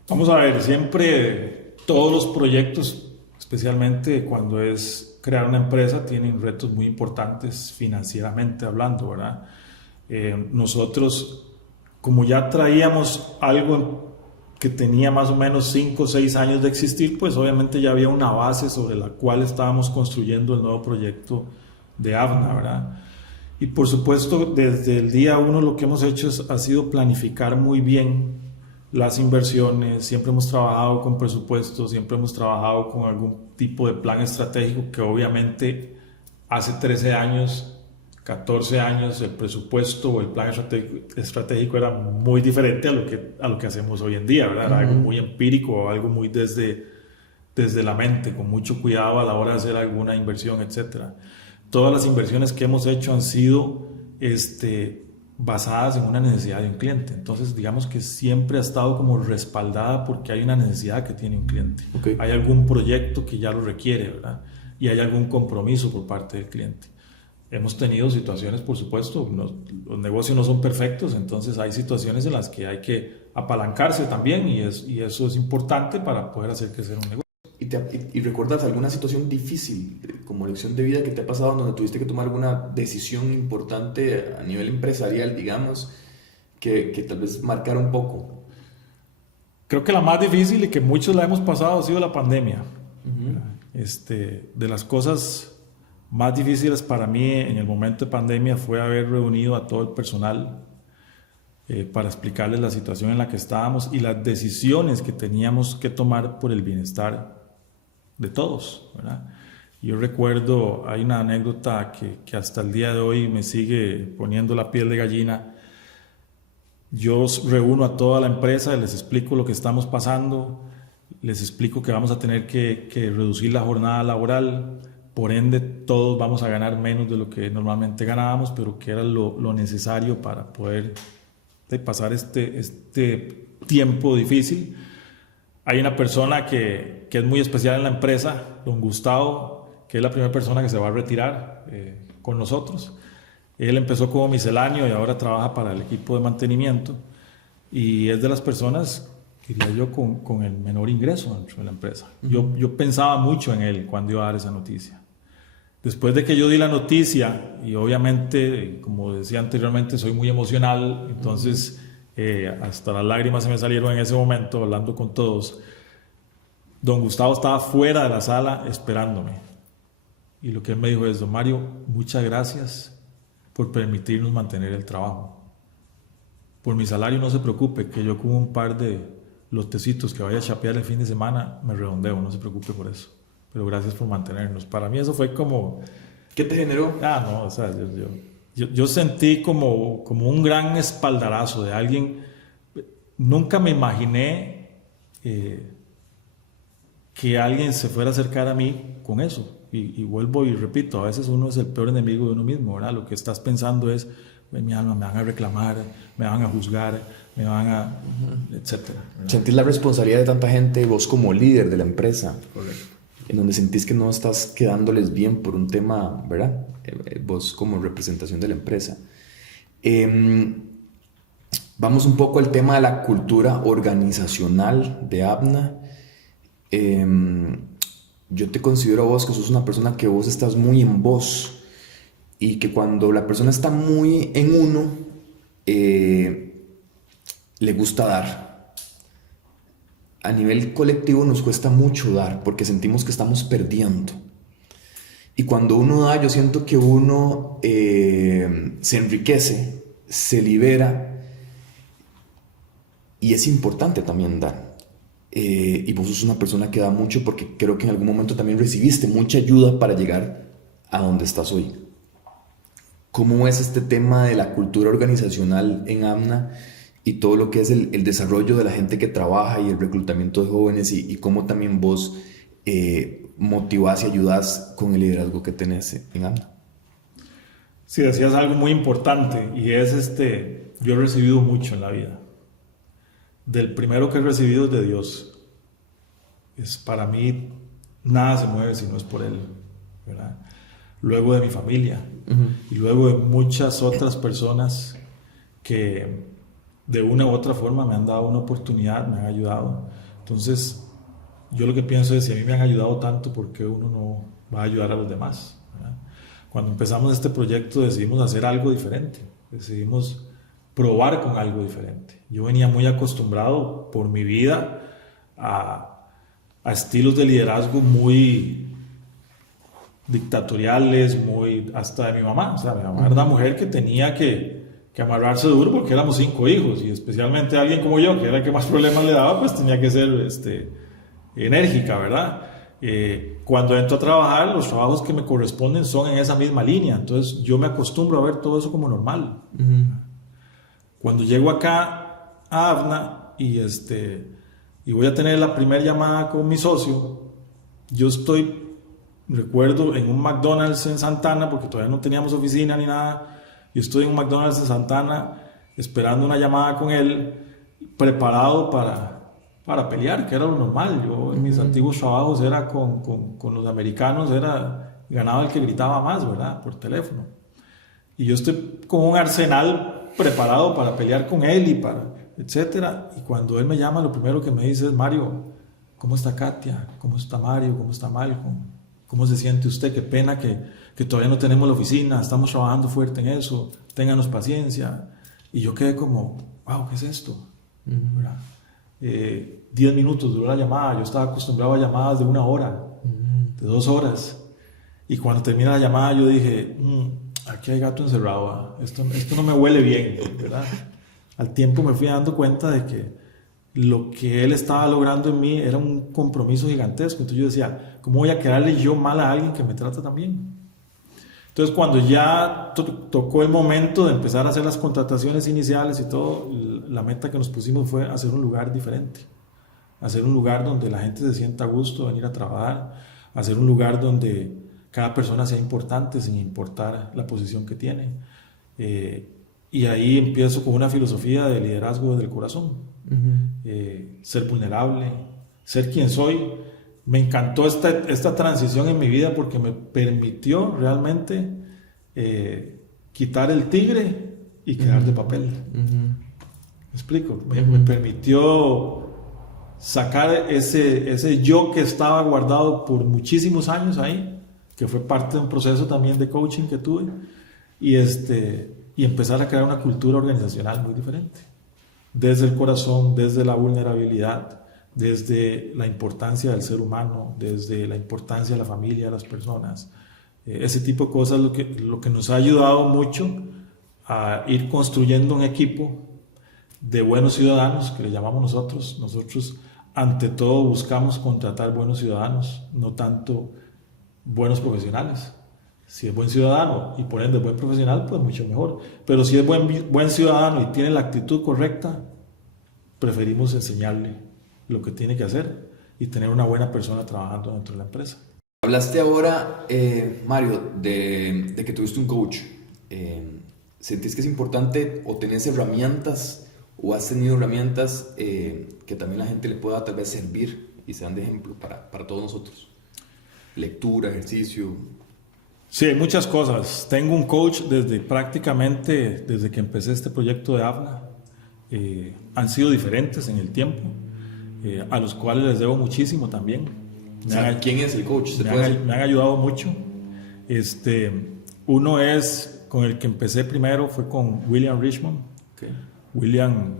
Vamos a ver, siempre todos los proyectos, especialmente cuando es crear una empresa, tienen retos muy importantes financieramente hablando, ¿verdad? Nosotros, como ya traíamos algo que tenía más o menos 5 o 6 años de existir, pues obviamente ya había una base sobre la cual estábamos construyendo el nuevo proyecto de ABNA, ¿verdad? Y por supuesto, desde el día 1 lo que hemos hecho ha sido planificar muy bien las inversiones. Siempre hemos trabajado con presupuestos, siempre hemos trabajado con algún tipo de plan estratégico que obviamente hace 13 años, 14 años el presupuesto o el plan estratégico era muy diferente a lo que hacemos hoy en día, ¿verdad? Era algo muy empírico, algo muy desde la mente, con mucho cuidado a la hora de hacer alguna inversión, etc. Todas las inversiones que hemos hecho han sido basadas en una necesidad de un cliente. Entonces, digamos que siempre ha estado como respaldada porque hay una necesidad que tiene un cliente. Okay. Hay algún proyecto que ya lo requiere, ¿verdad? Y hay algún compromiso por parte del cliente. Hemos tenido situaciones, por supuesto, los negocios no son perfectos, entonces hay situaciones en las que hay que apalancarse también y eso es importante para poder hacer crecer un negocio. ¿Y recuerdas alguna situación difícil como lección de vida que te ha pasado donde tuviste que tomar alguna decisión importante a nivel empresarial, digamos, que tal vez marcara un poco? Creo que la más difícil y que muchos la hemos pasado ha sido la pandemia. De las cosas más difíciles para mí en el momento de pandemia fue haber reunido a todo el personal para explicarles la situación en la que estábamos y las decisiones que teníamos que tomar por el bienestar de todos, ¿verdad? Yo recuerdo, hay una anécdota que hasta el día de hoy me sigue poniendo la piel de gallina. Yo reúno a toda la empresa, les explico lo que estamos pasando, les explico que vamos a tener que reducir la jornada laboral, por ende todos vamos a ganar menos de lo que normalmente ganábamos, pero que era lo necesario para poder pasar este tiempo difícil. Hay una persona que es muy especial en la empresa, don Gustavo, que es la primera persona que se va a retirar con nosotros. Él empezó como misceláneo y ahora trabaja para el equipo de mantenimiento y es de las personas, diría yo, con el menor ingreso dentro de la empresa. Yo pensaba mucho en él cuando iba a dar esa noticia. Después de que yo di la noticia, y obviamente, como decía anteriormente, soy muy emocional, entonces hasta las lágrimas se me salieron en ese momento hablando con todos. Don Gustavo estaba fuera de la sala esperándome. Y lo que él me dijo es: don Mario, muchas gracias por permitirnos mantener el trabajo. Por mi salario no se preocupe, que yo con un par de lotecitos que vaya a chapear el fin de semana me redondeo, no se preocupe por eso. Pero gracias por mantenernos. Para mí eso fue como... ¿Qué te generó? No, o sea, yo sentí como un gran espaldarazo de alguien. Nunca me imaginé que alguien se fuera a acercar a mí con eso. Y vuelvo y repito, a veces uno es el peor enemigo de uno mismo, ¿verdad? Lo que estás pensando es: mi alma, me van a reclamar, me van a juzgar, me van a... etcétera. Sentís la responsabilidad de tanta gente, vos como líder de la empresa. Correcto. En donde sentís que no estás quedándoles bien por un tema, ¿verdad? Vos como representación de la empresa. Vamos un poco al tema de la cultura organizacional de ABNA. Yo te considero a vos que sos una persona que vos estás muy en vos y que cuando la persona está muy en uno, le gusta dar. A nivel colectivo nos cuesta mucho dar porque sentimos que estamos perdiendo. Y cuando uno da, yo siento que uno se enriquece, se libera y es importante también dar. Y vos sos una persona que da mucho porque creo que en algún momento también recibiste mucha ayuda para llegar a donde estás hoy. ¿Cómo es este tema de la cultura organizacional en ABNA y todo lo que es el desarrollo de la gente que trabaja y el reclutamiento de jóvenes y cómo también vos motivás y ayudás con el liderazgo que tenés en ABNA? Sí, decías algo muy importante y es yo he recibido mucho en la vida. Del primero que he recibido es de Dios. Para mí nada se mueve si no es por Él, ¿verdad? Luego de mi familia y luego de muchas otras personas que de una u otra forma me han dado una oportunidad, me han ayudado. Entonces yo lo que pienso es: si a mí me han ayudado tanto, ¿por qué uno no va a ayudar a los demás? ¿Verdad? Cuando empezamos este proyecto decidimos hacer algo diferente, decidimos probar con algo diferente. Yo venía muy acostumbrado por mi vida a estilos de liderazgo muy dictatoriales, hasta de mi mamá. O sea, mi mamá era una mujer que tenía que amarrarse duro porque éramos 5 hijos y especialmente alguien como yo, que era el que más problemas le daba, pues tenía que ser enérgica, ¿verdad? Cuando entro a trabajar, los trabajos que me corresponden son en esa misma línea, entonces yo me acostumbro a ver todo eso como normal. Cuando llego acá a ABNA y voy a tener la primera llamada con mi socio, recuerdo en un McDonald's en Santana, porque todavía no teníamos oficina ni nada. Yo estoy en un McDonald's en Santana esperando una llamada con él, preparado para pelear, que era lo normal. Yo en mis antiguos trabajos era con los americanos, ganaba el que gritaba más, ¿verdad? Por teléfono. Y yo estoy con un arsenal preparado para pelear con él etcétera. Y cuando él me llama, lo primero que me dice es: Mario, ¿cómo está Katia? ¿Cómo está Mario? ¿Cómo está Malcolm? ¿Cómo se siente usted? Qué pena que todavía no tenemos la oficina, estamos trabajando fuerte en eso, ténganos paciencia. Y yo quedé como: wow, ¿qué es esto? 10 minutos duró la llamada. Yo estaba acostumbrado a llamadas de 1 hora, de 2 horas. Y cuando termina la llamada yo dije: aquí hay gato encerrado, esto no me huele bien, ¿verdad? Al tiempo me fui dando cuenta de que lo que él estaba logrando en mí era un compromiso gigantesco. Entonces yo decía: ¿cómo voy a quedarle yo mal a alguien que me trata tan bien? Entonces cuando ya tocó el momento de empezar a hacer las contrataciones iniciales y todo, la meta que nos pusimos fue hacer un lugar diferente, hacer un lugar donde la gente se sienta a gusto de venir a trabajar, hacer un lugar donde cada persona sea importante sin importar la posición que tiene. Y ahí empiezo con una filosofía de liderazgo desde el corazón. Ser vulnerable, ser quien soy. Me encantó esta transición en mi vida porque me permitió realmente quitar el tigre y quedar de papel. ¿Me explico? Me permitió sacar ese yo que estaba guardado por muchísimos años ahí, que fue parte de un proceso también de coaching que tuve, y empezar a crear una cultura organizacional muy diferente. Desde el corazón, desde la vulnerabilidad, desde la importancia del ser humano, desde la importancia de la familia, de las personas. Ese tipo de cosas lo que nos ha ayudado mucho a ir construyendo un equipo de buenos ciudadanos, que le llamamos nosotros. Nosotros, ante todo, buscamos contratar buenos ciudadanos, no tanto buenos profesionales. Si es buen ciudadano y por ende buen profesional, pues mucho mejor. Pero si es buen ciudadano y tiene la actitud correcta, preferimos enseñarle lo que tiene que hacer y tener una buena persona trabajando dentro de la empresa. Hablaste ahora, Mario, de que tuviste un coach. ¿Sentís que es importante o tenés herramientas o has tenido herramientas que también la gente le pueda tal vez servir y sean de ejemplo para todos nosotros? Lectura, ejercicio. Sí, hay muchas cosas. Tengo un coach desde que empecé este proyecto de ABNA. Han sido diferentes en el tiempo, a los cuales les debo muchísimo también. ¿Quién es el coach? Me han ayudado mucho. Uno es con el que empecé primero, fue con William Richmond. Okay. William,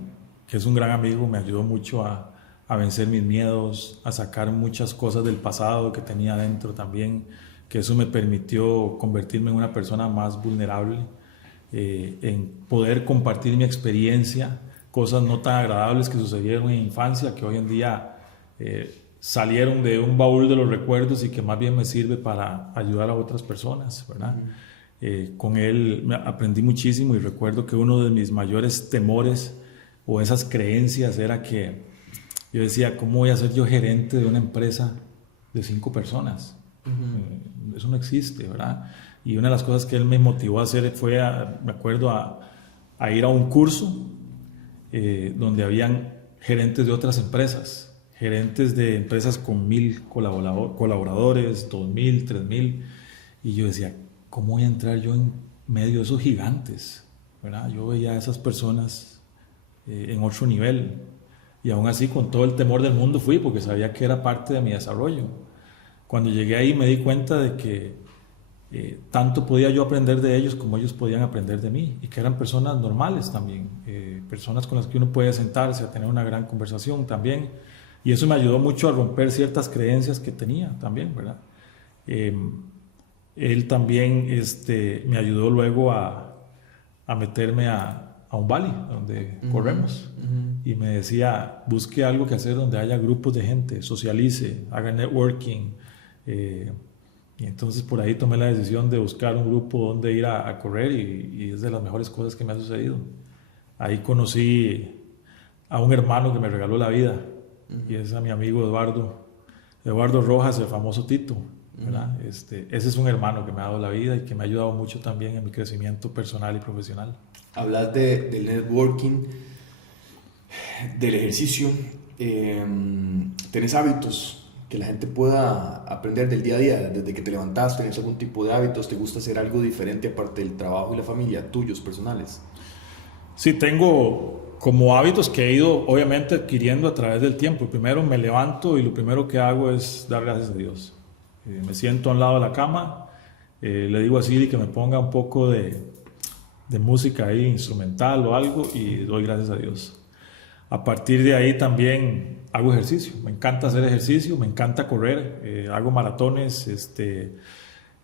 que es un gran amigo, me ayudó mucho a vencer mis miedos, a sacar muchas cosas del pasado que tenía dentro también, que eso me permitió convertirme en una persona más vulnerable, en poder compartir mi experiencia, cosas no tan agradables que sucedieron en infancia, que hoy en día salieron de un baúl de los recuerdos y que más bien me sirve para ayudar a otras personas, ¿verdad? Con él aprendí muchísimo y recuerdo que uno de mis mayores temores o esas creencias era que yo decía, ¿cómo voy a ser yo gerente de una empresa de 5 personas? Eso no existe, ¿verdad? Y una de las cosas que él me motivó a hacer fue, me acuerdo, a ir a un curso donde habían gerentes de otras empresas, gerentes de empresas con 1000 colaboradores, 2000, 3000, y yo decía, ¿cómo voy a entrar yo en medio de esos gigantes? ¿Verdad? Yo veía a esas personas en otro nivel, y aún así con todo el temor del mundo fui, porque sabía que era parte de mi desarrollo. Cuando llegué ahí me di cuenta de que tanto podía yo aprender de ellos como ellos podían aprender de mí, y que eran personas normales también, personas con las que uno puede sentarse a tener una gran conversación también, y eso me ayudó mucho a romper ciertas creencias que tenía también, ¿verdad? Él también me ayudó luego a meterme a un Bali donde corremos, y me decía, busque algo que hacer donde haya grupos de gente, socialice, haga networking, y entonces por ahí tomé la decisión de buscar un grupo donde ir a correr, y es de las mejores cosas que me ha sucedido. Ahí conocí a un hermano que me regaló la vida, y es a mi amigo Eduardo Rojas, el famoso Tito, ¿verdad? Ese es un hermano que me ha dado la vida y que me ha ayudado mucho también en mi crecimiento personal y profesional. Hablas del networking, del ejercicio. ¿Tenés hábitos que la gente pueda aprender del día a día? Desde que te levantás, ¿tenés algún tipo de hábitos? ¿Te gusta hacer algo diferente aparte del trabajo y la familia, tuyos, personales? Sí, tengo como hábitos que he ido obviamente adquiriendo a través del tiempo. Primero me levanto y lo primero que hago es dar gracias a Dios. Me siento a un lado de la cama, le digo a Siri que me ponga un poco de música ahí, instrumental o algo, y doy gracias a Dios. A partir de ahí también hago ejercicio. Me encanta hacer ejercicio, me encanta correr, hago maratones,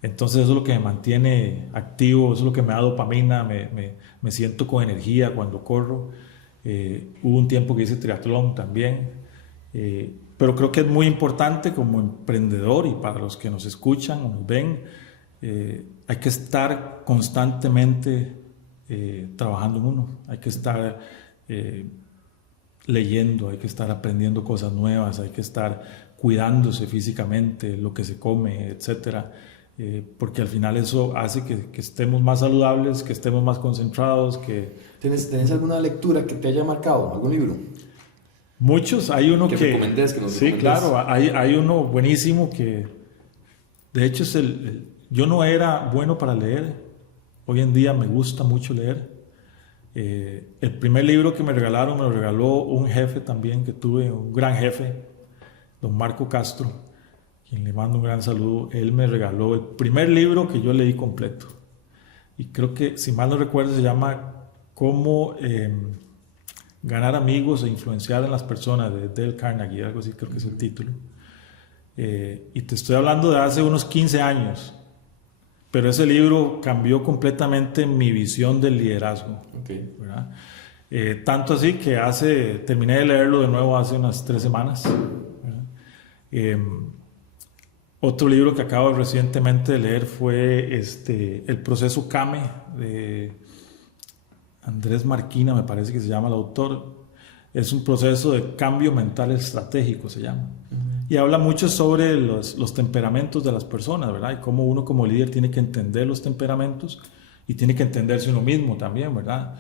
entonces eso es lo que me mantiene activo, eso es lo que me da dopamina, me siento con energía cuando corro. Hubo un tiempo que hice triatlón también, pero creo que es muy importante como emprendedor, y para los que nos escuchan o nos ven, hay que estar constantemente trabajando en uno, hay que estar leyendo, hay que estar aprendiendo cosas nuevas, hay que estar cuidándose físicamente, lo que se come, etc. porque al final eso hace que estemos más saludables, que estemos más concentrados, que... ¿Tenés alguna lectura que te haya marcado? ¿Algún libro? Muchos, hay uno que... recomendés, que nos sí, recomendés. claro, hay uno buenísimo que... De hecho, yo no era bueno para leer. Hoy en día me gusta mucho leer. El primer libro que me regalaron me lo regaló un jefe también que tuve, un gran jefe, don Marco Castro, quien le mando un gran saludo. Él me regaló el primer libro que yo leí completo. Y creo que, si mal no recuerdo, se llama Cómo ganar amigos e influenciar en las personas, de Dale Carnegie, algo así creo que es el título. Y te estoy hablando de hace unos 15 años. Pero ese libro cambió completamente mi visión del liderazgo. Okay. ¿Verdad? Tanto así que terminé de leerlo de nuevo hace unas 3 semanas. Otro libro que acabo recientemente de leer fue El proceso CAME, de Andrés Marquina, me parece que se llama el autor. Es un proceso de cambio mental estratégico, se llama. Y habla mucho sobre los temperamentos de las personas, ¿verdad? Y cómo uno como líder tiene que entender los temperamentos y tiene que entenderse uno mismo también, ¿verdad?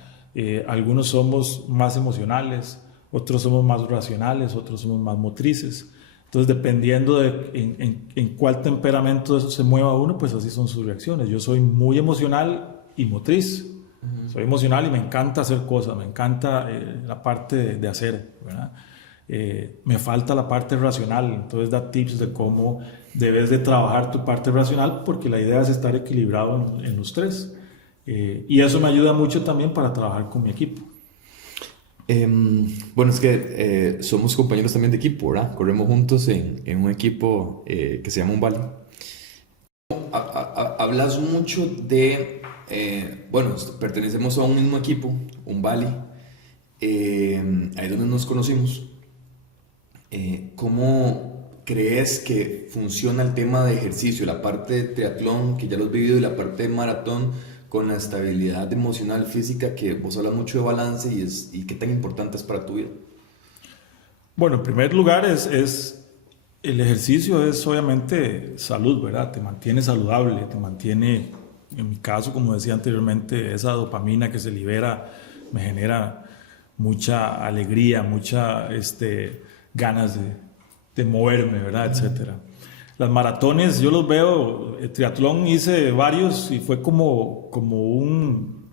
Algunos somos más emocionales, otros somos más racionales, otros somos más motrices. Entonces, dependiendo de en cuál temperamento se mueva uno, pues así son sus reacciones. Yo soy muy emocional y motriz. Soy emocional y me encanta hacer cosas, me encanta la parte de hacer, ¿verdad? Me falta la parte racional, entonces da tips de cómo debes de trabajar tu parte racional, porque la idea es estar equilibrado en los tres, y eso me ayuda mucho también para trabajar con mi equipo. Bueno, es que somos compañeros también de equipo, ¿verdad? Corremos juntos en un equipo que se llama Unbali. Hablas mucho de, bueno, pertenecemos a un mismo equipo, Unbali, ahí es donde nos conocimos. ¿Cómo crees que funciona el tema de ejercicio, la parte de triatlón, que ya lo has vivido, y la parte de maratón, con la estabilidad emocional, física, que vos hablas mucho de balance, y qué tan importante es para tu vida? Bueno, en primer lugar el ejercicio es obviamente salud, ¿verdad? Te mantiene saludable, te mantiene, en mi caso, como decía anteriormente, esa dopamina que se libera me genera mucha alegría, mucha ganas de moverme, ¿verdad? Etcétera. Las maratones, yo los veo, el triatlón hice varios y fue como un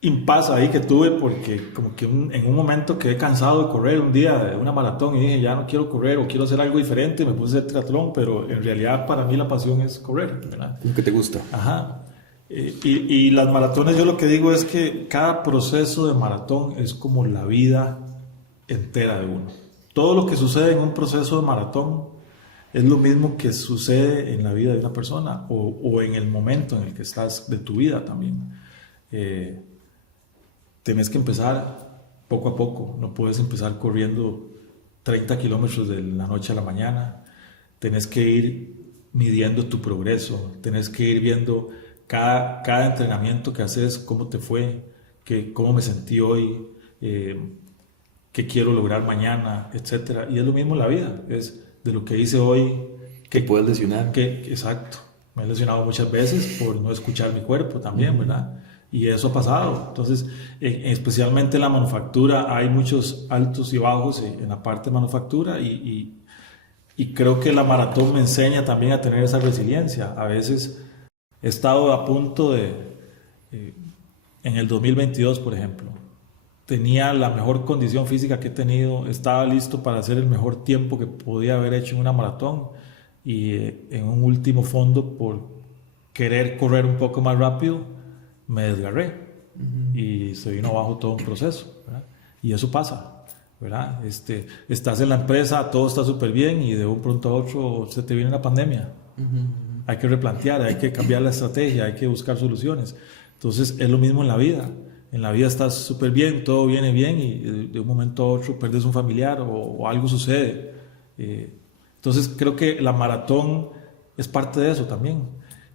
impasse ahí que tuve, porque como que en un momento quedé cansado de correr un día de una maratón y dije, ya no quiero correr o quiero hacer algo diferente, me puse a hacer triatlón, pero en realidad para mí la pasión es correr, ¿verdad? Lo que te gusta. Ajá. Y las maratones, yo lo que digo es que cada proceso de maratón es como la vida entera de uno. Todo lo que sucede en un proceso de maratón es lo mismo que sucede en la vida de una persona, o en el momento en el que estás de tu vida también. Tienes que empezar poco a poco, no puedes empezar corriendo 30 kilómetros de la noche a la mañana. Tienes que ir midiendo tu progreso, tienes que ir viendo cada entrenamiento que haces, cómo te fue, cómo me sentí hoy, qué quiero lograr mañana, etc. Y es lo mismo en la vida, es de lo que hice hoy. Que puedes lesionar. Exacto, me he lesionado muchas veces por no escuchar mi cuerpo también, ¿verdad? Y eso ha pasado. Entonces, especialmente en la manufactura, hay muchos altos y bajos en la parte de manufactura, y creo que la maratón me enseña también a tener esa resiliencia. A veces he estado a punto en el 2022, por ejemplo, tenía la mejor condición física que he tenido, estaba listo para hacer el mejor tiempo que podía haber hecho en una maratón, y en un último fondo, por querer correr un poco más rápido, me desgarré y se vino abajo todo un proceso, ¿verdad? Y eso pasa, ¿verdad? Estás en la empresa, todo está súper bien, y de un pronto a otro se te viene una pandemia. Hay que replantear, hay que cambiar la estrategia, hay que buscar soluciones. Entonces es lo mismo en la vida. En la vida estás súper bien, todo viene bien, y de un momento a otro perdes un familiar o algo sucede. Entonces creo que la maratón es parte de eso también.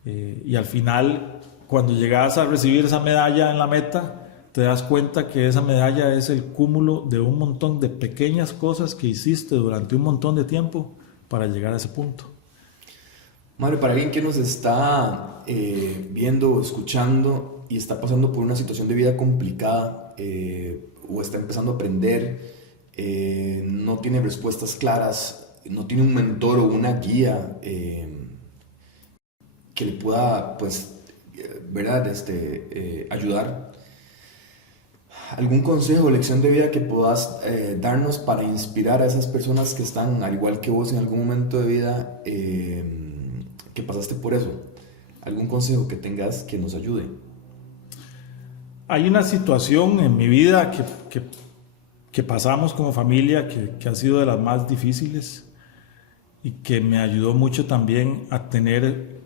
Y al final, cuando llegas a recibir esa medalla en la meta, te das cuenta que esa medalla es el cúmulo de un montón de pequeñas cosas que hiciste durante un montón de tiempo para llegar a ese punto. Mario, para alguien que nos está viendo o escuchando y está pasando por una situación de vida complicada o está empezando a aprender, no tiene respuestas claras, no tiene un mentor o una guía que le pueda, pues, ¿verdad? Ayudar. ¿Algún consejo o lección de vida que puedas darnos para inspirar a esas personas que están, al igual que vos, en algún momento de vida que pasaste por eso? ¿Algún consejo que tengas que nos ayude? Hay una situación en mi vida que pasamos como familia que ha sido de las más difíciles y que me ayudó mucho también a tener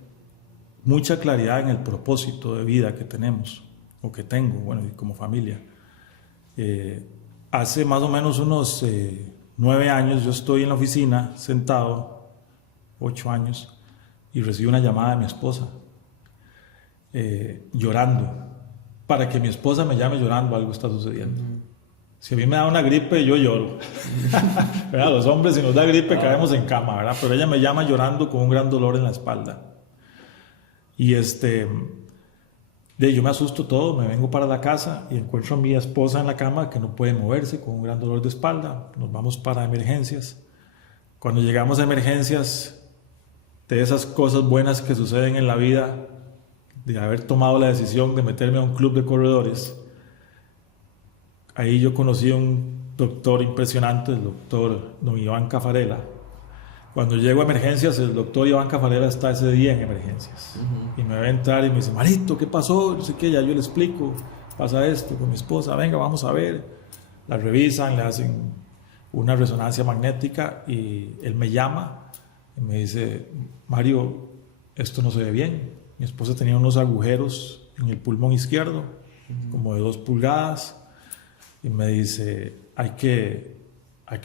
mucha claridad en el propósito de vida que tenemos o que tengo, bueno, como familia. Hace más o menos unos 9 años yo estoy en la oficina sentado, 8 años, y recibo una llamada de mi esposa llorando. Para que mi esposa me llame llorando, algo está sucediendo. Si a mí me da una gripe, yo lloro. ¿Verdad? Los hombres, si nos da gripe, caemos en cama, ¿verdad? Pero ella me llama llorando con un gran dolor en la espalda. Y yo me asusto todo, me vengo para la casa y encuentro a mi esposa en la cama que no puede moverse, con un gran dolor de espalda. Nos vamos para emergencias. Cuando llegamos a emergencias, de esas cosas buenas que suceden en la vida, de haber tomado la decisión de meterme a un club de corredores, ahí yo conocí a un doctor impresionante, el doctor don Iván Cafarela. Cuando llego a emergencias, el doctor Iván Cafarela está ese día en emergencias. Y me ve entrar y me dice: Marito, ¿qué pasó? No sé qué, ya yo le explico, pasa esto con mi esposa, venga, vamos a ver. La revisan, le hacen una resonancia magnética y él me llama y me dice: Mario, esto no se ve bien. Mi esposa tenía unos agujeros en el pulmón izquierdo, como de 2 pulgadas, y me dice: hay que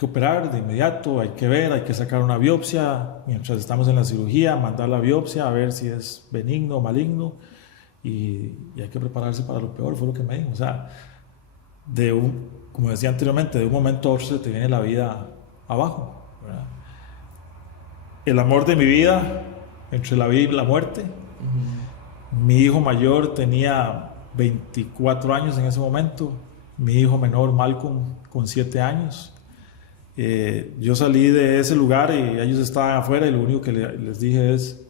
operar de inmediato, hay que ver, hay que sacar una biopsia, mientras estamos en la cirugía, mandar la biopsia a ver si es benigno o maligno, y hay que prepararse para lo peor, fue lo que me dijo. O sea, como decía anteriormente, de un momento a otro se te viene la vida abajo, ¿verdad? El amor de mi vida, entre la vida y la muerte. Mi hijo mayor tenía 24 años en ese momento, mi hijo menor Malcolm con 7 años. Yo salí de ese lugar y ellos estaban afuera y lo único que les dije es: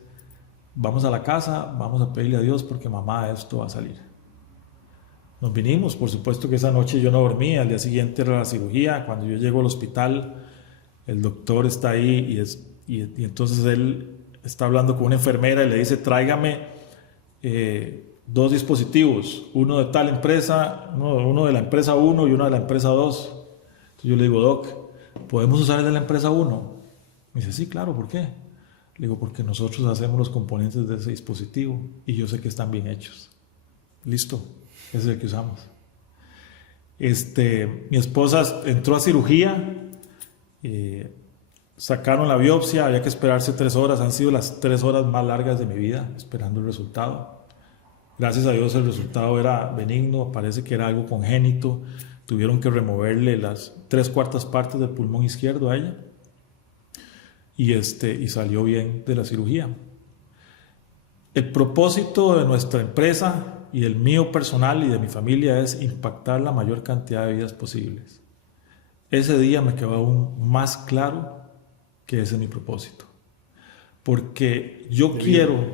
vamos a la casa, vamos a pedirle a Dios porque mamá, esto va a salir. Nos vinimos, por supuesto que esa noche yo no dormí, al día siguiente era la cirugía. Cuando yo llego al hospital, el doctor está ahí y entonces él está hablando con una enfermera y le dice: tráigame 2 dispositivos, uno de tal empresa, uno de la empresa 1 y uno de la empresa 2. Entonces yo le digo: Doc, ¿podemos usar el de la empresa 1? Me dice: sí, claro, ¿por qué? Le digo: porque nosotros hacemos los componentes de ese dispositivo y yo sé que están bien hechos. Listo, ese es el que usamos. Mi esposa entró a cirugía, sacaron la biopsia, había que esperarse 3 horas, han sido las 3 horas más largas de mi vida esperando el resultado. Gracias a Dios el resultado era benigno, parece que era algo congénito. Tuvieron que removerle las 3/4 partes del pulmón izquierdo a ella y salió bien de la cirugía. El propósito de nuestra empresa y el mío personal y de mi familia es impactar la mayor cantidad de vidas posibles. Ese día me quedó aún más claro que ese es mi propósito, porque yo quiero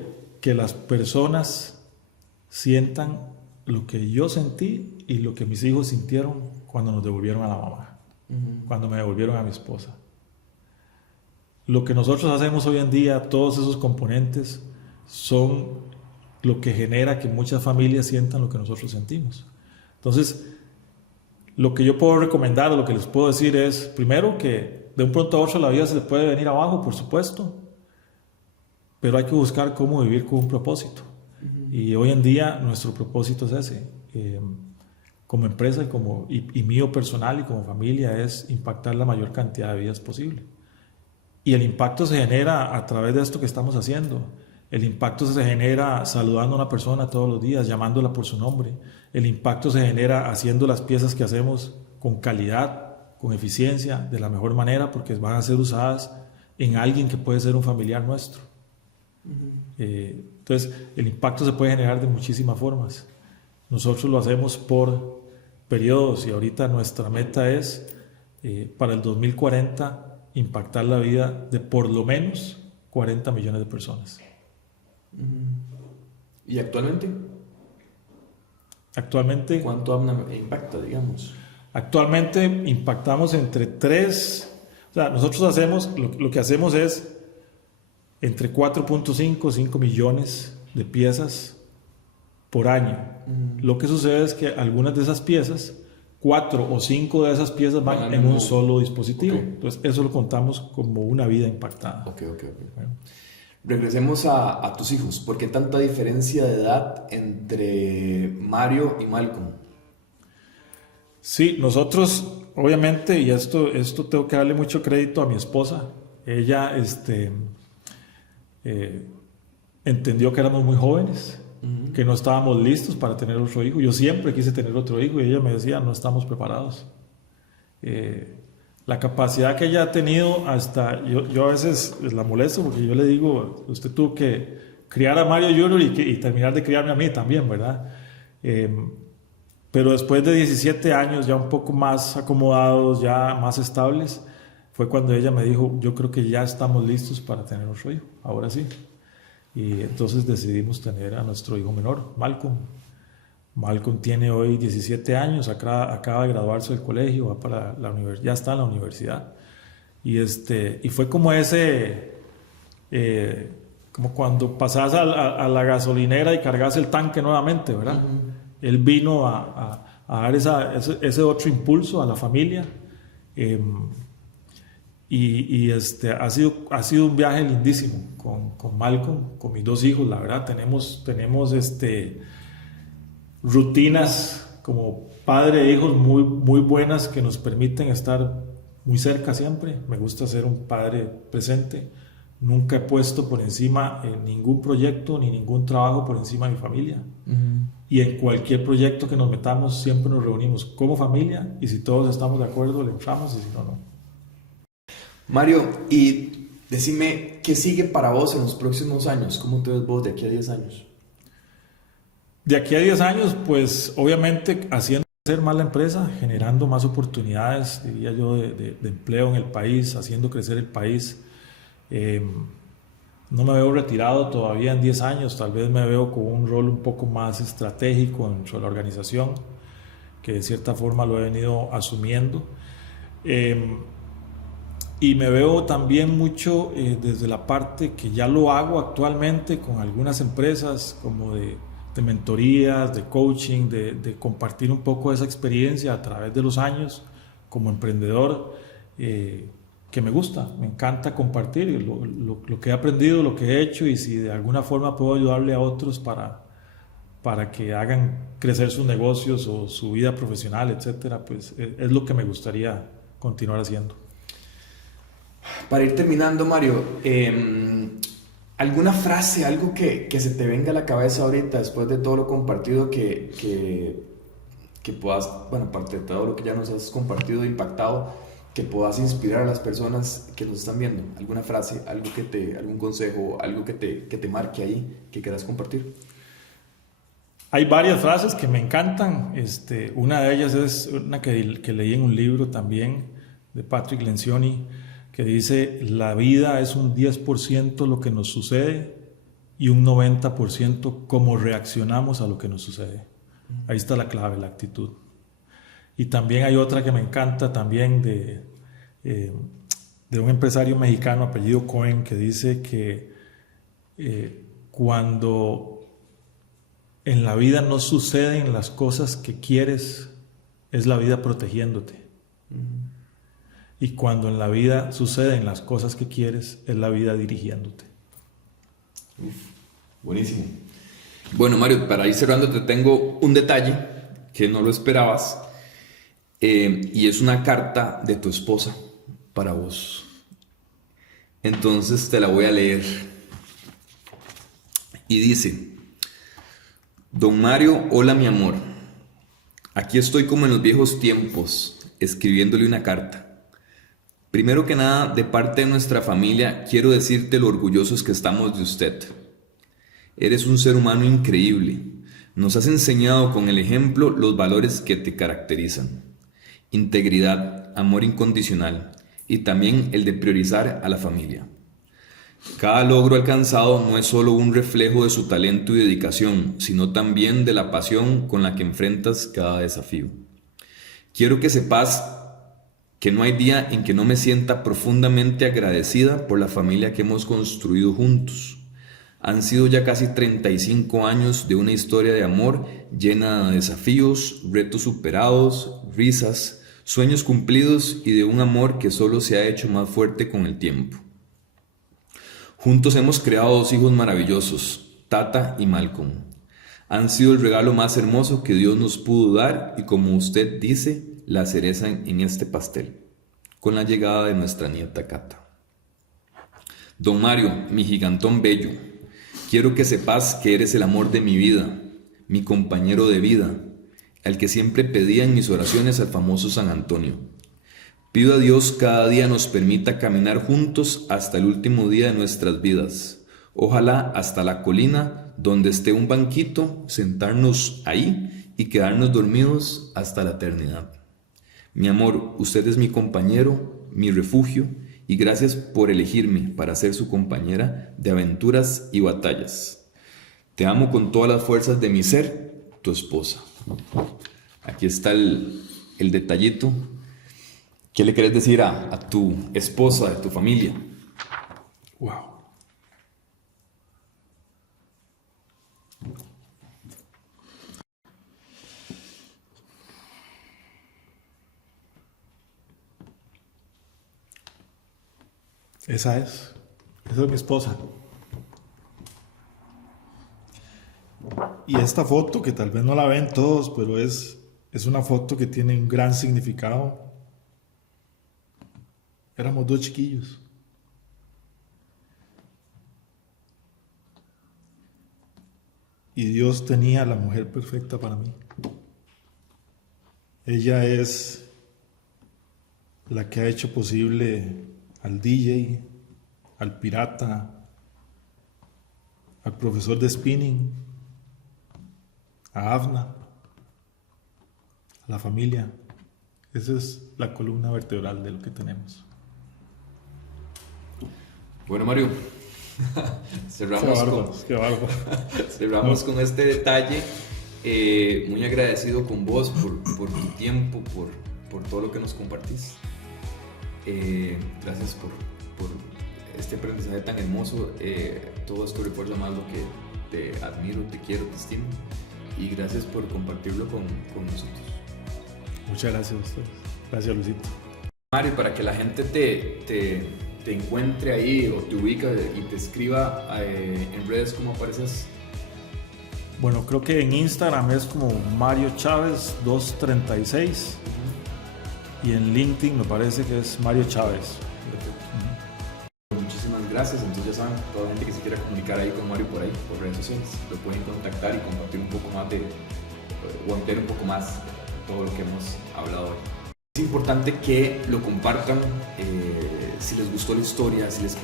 que las personas sientan lo que yo sentí y lo que mis hijos sintieron cuando nos devolvieron a la mamá, cuando me devolvieron a mi esposa. Lo que nosotros hacemos hoy en día, todos esos componentes, son lo que genera que muchas familias sientan lo que nosotros sentimos. Entonces, lo que yo puedo recomendar o lo que les puedo decir es, primero, que de un pronto a otro la vida se le puede venir abajo, por supuesto, pero hay que buscar cómo vivir con un propósito. Y hoy en día nuestro propósito es ese, como empresa y mío personal y como familia, es impactar la mayor cantidad de vidas posible. Y el impacto se genera a través de esto que estamos haciendo. El impacto se genera saludando a una persona todos los días, llamándola por su nombre. El impacto se genera haciendo las piezas que hacemos con calidad, con eficiencia, de la mejor manera, porque van a ser usadas en alguien que puede ser un familiar nuestro. Entonces, el impacto se puede generar de muchísimas formas. Nosotros lo hacemos por periodos y ahorita nuestra meta es, para el 2040, impactar la vida de por lo menos 40 millones de personas. ¿Y actualmente? Actualmente, ¿Cuánto ABNA impacta, digamos? actualmente impactamos entre 3, o sea, nosotros hacemos, lo que hacemos es entre 4.5 y 5 millones de piezas por año. Lo que sucede es que algunas de esas piezas, 4 o 5 de esas piezas van en un solo dispositivo. Okay. Entonces, eso lo contamos como una vida impactada. Ok. Bueno. Regresemos a tus hijos. ¿Por qué tanta diferencia de edad entre Mario y Malcolm? Sí, nosotros, obviamente, y esto tengo que darle mucho crédito a mi esposa. Ella entendió que éramos muy jóvenes, que no estábamos listos para tener otro hijo. Yo siempre quise tener otro hijo y ella me decía, no estamos preparados. La capacidad que ella ha tenido hasta, yo a veces la molesto porque yo le digo, usted tuvo que criar a Mario Jr. y terminar de criarme a mí también, ¿verdad? Pero después de 17 años, ya un poco más acomodados, ya más estables, fue cuando ella me dijo, yo creo que ya estamos listos para tener otro hijo, ahora sí. Y entonces decidimos tener a nuestro hijo menor, Malcolm. Malcolm tiene hoy 17 años, acaba de graduarse del colegio, va para la universidad, ya está en la universidad. Y fue como como cuando pasas a la gasolinera y cargas el tanque nuevamente, ¿verdad? Él vino a dar ese otro impulso a la familia. Ha sido un viaje lindísimo con Malcolm, con mis 2 hijos, la verdad. Tenemos rutinas como padre e hijos muy, muy buenas que nos permiten estar muy cerca siempre. Me gusta ser un padre presente. Nunca he puesto por encima ningún proyecto ni ningún trabajo por encima de mi familia. Y en cualquier proyecto que nos metamos siempre nos reunimos como familia y si todos estamos de acuerdo le entramos y si no, no. Mario, y decime, ¿qué sigue para vos en los próximos años? ¿Cómo te ves vos de aquí a 10 años? De aquí a 10 años, pues obviamente haciendo crecer más la empresa, generando más oportunidades, diría yo, de empleo en el país, haciendo crecer el país. No me veo retirado todavía en 10 años, tal vez me veo con un rol un poco más estratégico dentro de la organización, que de cierta forma lo he venido asumiendo. Y me veo también mucho desde la parte que ya lo hago actualmente con algunas empresas como de mentorías, de coaching, de compartir un poco de esa experiencia a través de los años como emprendedor, que me gusta, me encanta compartir lo que he aprendido, lo que he hecho y si de alguna forma puedo ayudarle a otros para que hagan crecer sus negocios o su vida profesional, etcétera, pues es lo que me gustaría continuar haciendo. Para ir terminando, Mario, ¿alguna frase, algo que se te venga a la cabeza ahorita después de todo lo compartido que puedas, bueno, aparte de todo lo que ya nos has compartido e impactado, que puedas inspirar a las personas que nos están viendo? ¿Alguna frase, algún consejo, algo que te marque ahí, que quieras compartir? Hay varias frases que me encantan. Una de ellas es una que leí en un libro también de Patrick Lencioni, que dice, la vida es un 10% lo que nos sucede y un 90% cómo reaccionamos a lo que nos sucede. Ahí está la clave, la actitud. Y también hay otra que me encanta también de un empresario mexicano apellido Cohen, que dice que cuando en la vida no suceden las cosas que quieres, es la vida protegiéndote. Y cuando en la vida suceden las cosas que quieres, es la vida dirigiéndote. Buenísimo. Bueno, Mario, para ir cerrando te tengo un detalle que no lo esperabas, y es una carta de tu esposa para vos. Entonces te la voy a leer. Y dice: Don Mario, hola mi amor. Aquí estoy como en los viejos tiempos, escribiéndole una carta. Primero que nada, de parte de nuestra familia, quiero decirte lo orgullosos que estamos de usted. Eres un ser humano increíble. Nos has enseñado con el ejemplo los valores que te caracterizan. Integridad, amor incondicional y también el de priorizar a la familia. Cada logro alcanzado no es solo un reflejo de su talento y dedicación, sino también de la pasión con la que enfrentas cada desafío. Quiero que sepas que no hay día en que no me sienta profundamente agradecida por la familia que hemos construido juntos. Han sido ya casi 35 años de una historia de amor llena de desafíos, retos superados, risas, sueños cumplidos y de un amor que solo se ha hecho más fuerte con el tiempo. Juntos hemos creado 2 hijos maravillosos, Tata y Malcolm. Han sido el regalo más hermoso que Dios nos pudo dar y, como usted dice, la cereza en este pastel, con la llegada de nuestra nieta Cata. Don Mario, mi gigantón bello, quiero que sepas que eres el amor de mi vida, mi compañero de vida, al que siempre pedía en mis oraciones al famoso San Antonio. Pido a Dios cada día nos permita caminar juntos hasta el último día de nuestras vidas. Ojalá hasta la colina donde esté un banquito, sentarnos ahí y quedarnos dormidos hasta la eternidad. Mi amor, usted es mi compañero, mi refugio, y gracias por elegirme para ser su compañera de aventuras y batallas. Te amo con todas las fuerzas de mi ser, tu esposa. Aquí está el detallito. ¿Qué le querés decir a tu esposa, a tu familia? Wow. Esa es mi esposa. Y esta foto, que tal vez no la ven todos, pero es una foto que tiene un gran significado. Éramos 2 chiquillos. Y Dios tenía la mujer perfecta para mí. Ella es la que ha hecho posible al DJ, al pirata, al profesor de spinning, a Avna, a la familia. Esa es la columna vertebral de lo que tenemos. Bueno, Mario, cerramos con este detalle. Muy agradecido con vos por tu tiempo, por todo lo que nos compartís. Gracias por este aprendizaje tan hermoso. Todo esto refuerza más lo que te admiro, te quiero, te estimo. Y gracias por compartirlo con nosotros. Muchas gracias a ustedes. Gracias, Luisito. Mario, para que la gente te encuentre ahí o te ubica y te escriba en redes, ¿cómo apareces? Bueno, creo que en Instagram es como Mario Chávez 236 y en LinkedIn me parece que es Mario Chávez. Muchísimas gracias. Entonces ya saben, toda la gente que se quiera comunicar ahí con Mario por redes sociales, lo pueden contactar y compartir un poco más o entender un poco más de todo lo que hemos hablado hoy. Es importante que lo compartan si les gustó la historia, si les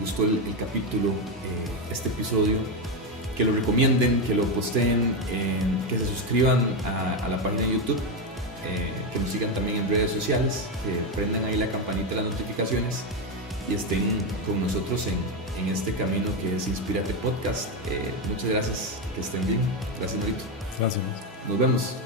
gustó el capítulo, este episodio, que lo recomienden, que lo posteen, que se suscriban a la página de YouTube, que nos sigan también en redes sociales, que prendan ahí la campanita de las notificaciones y estén con nosotros en este camino que es Inspírate Podcast. Muchas gracias, que estén bien. Gracias, Norito. Gracias. Nos vemos.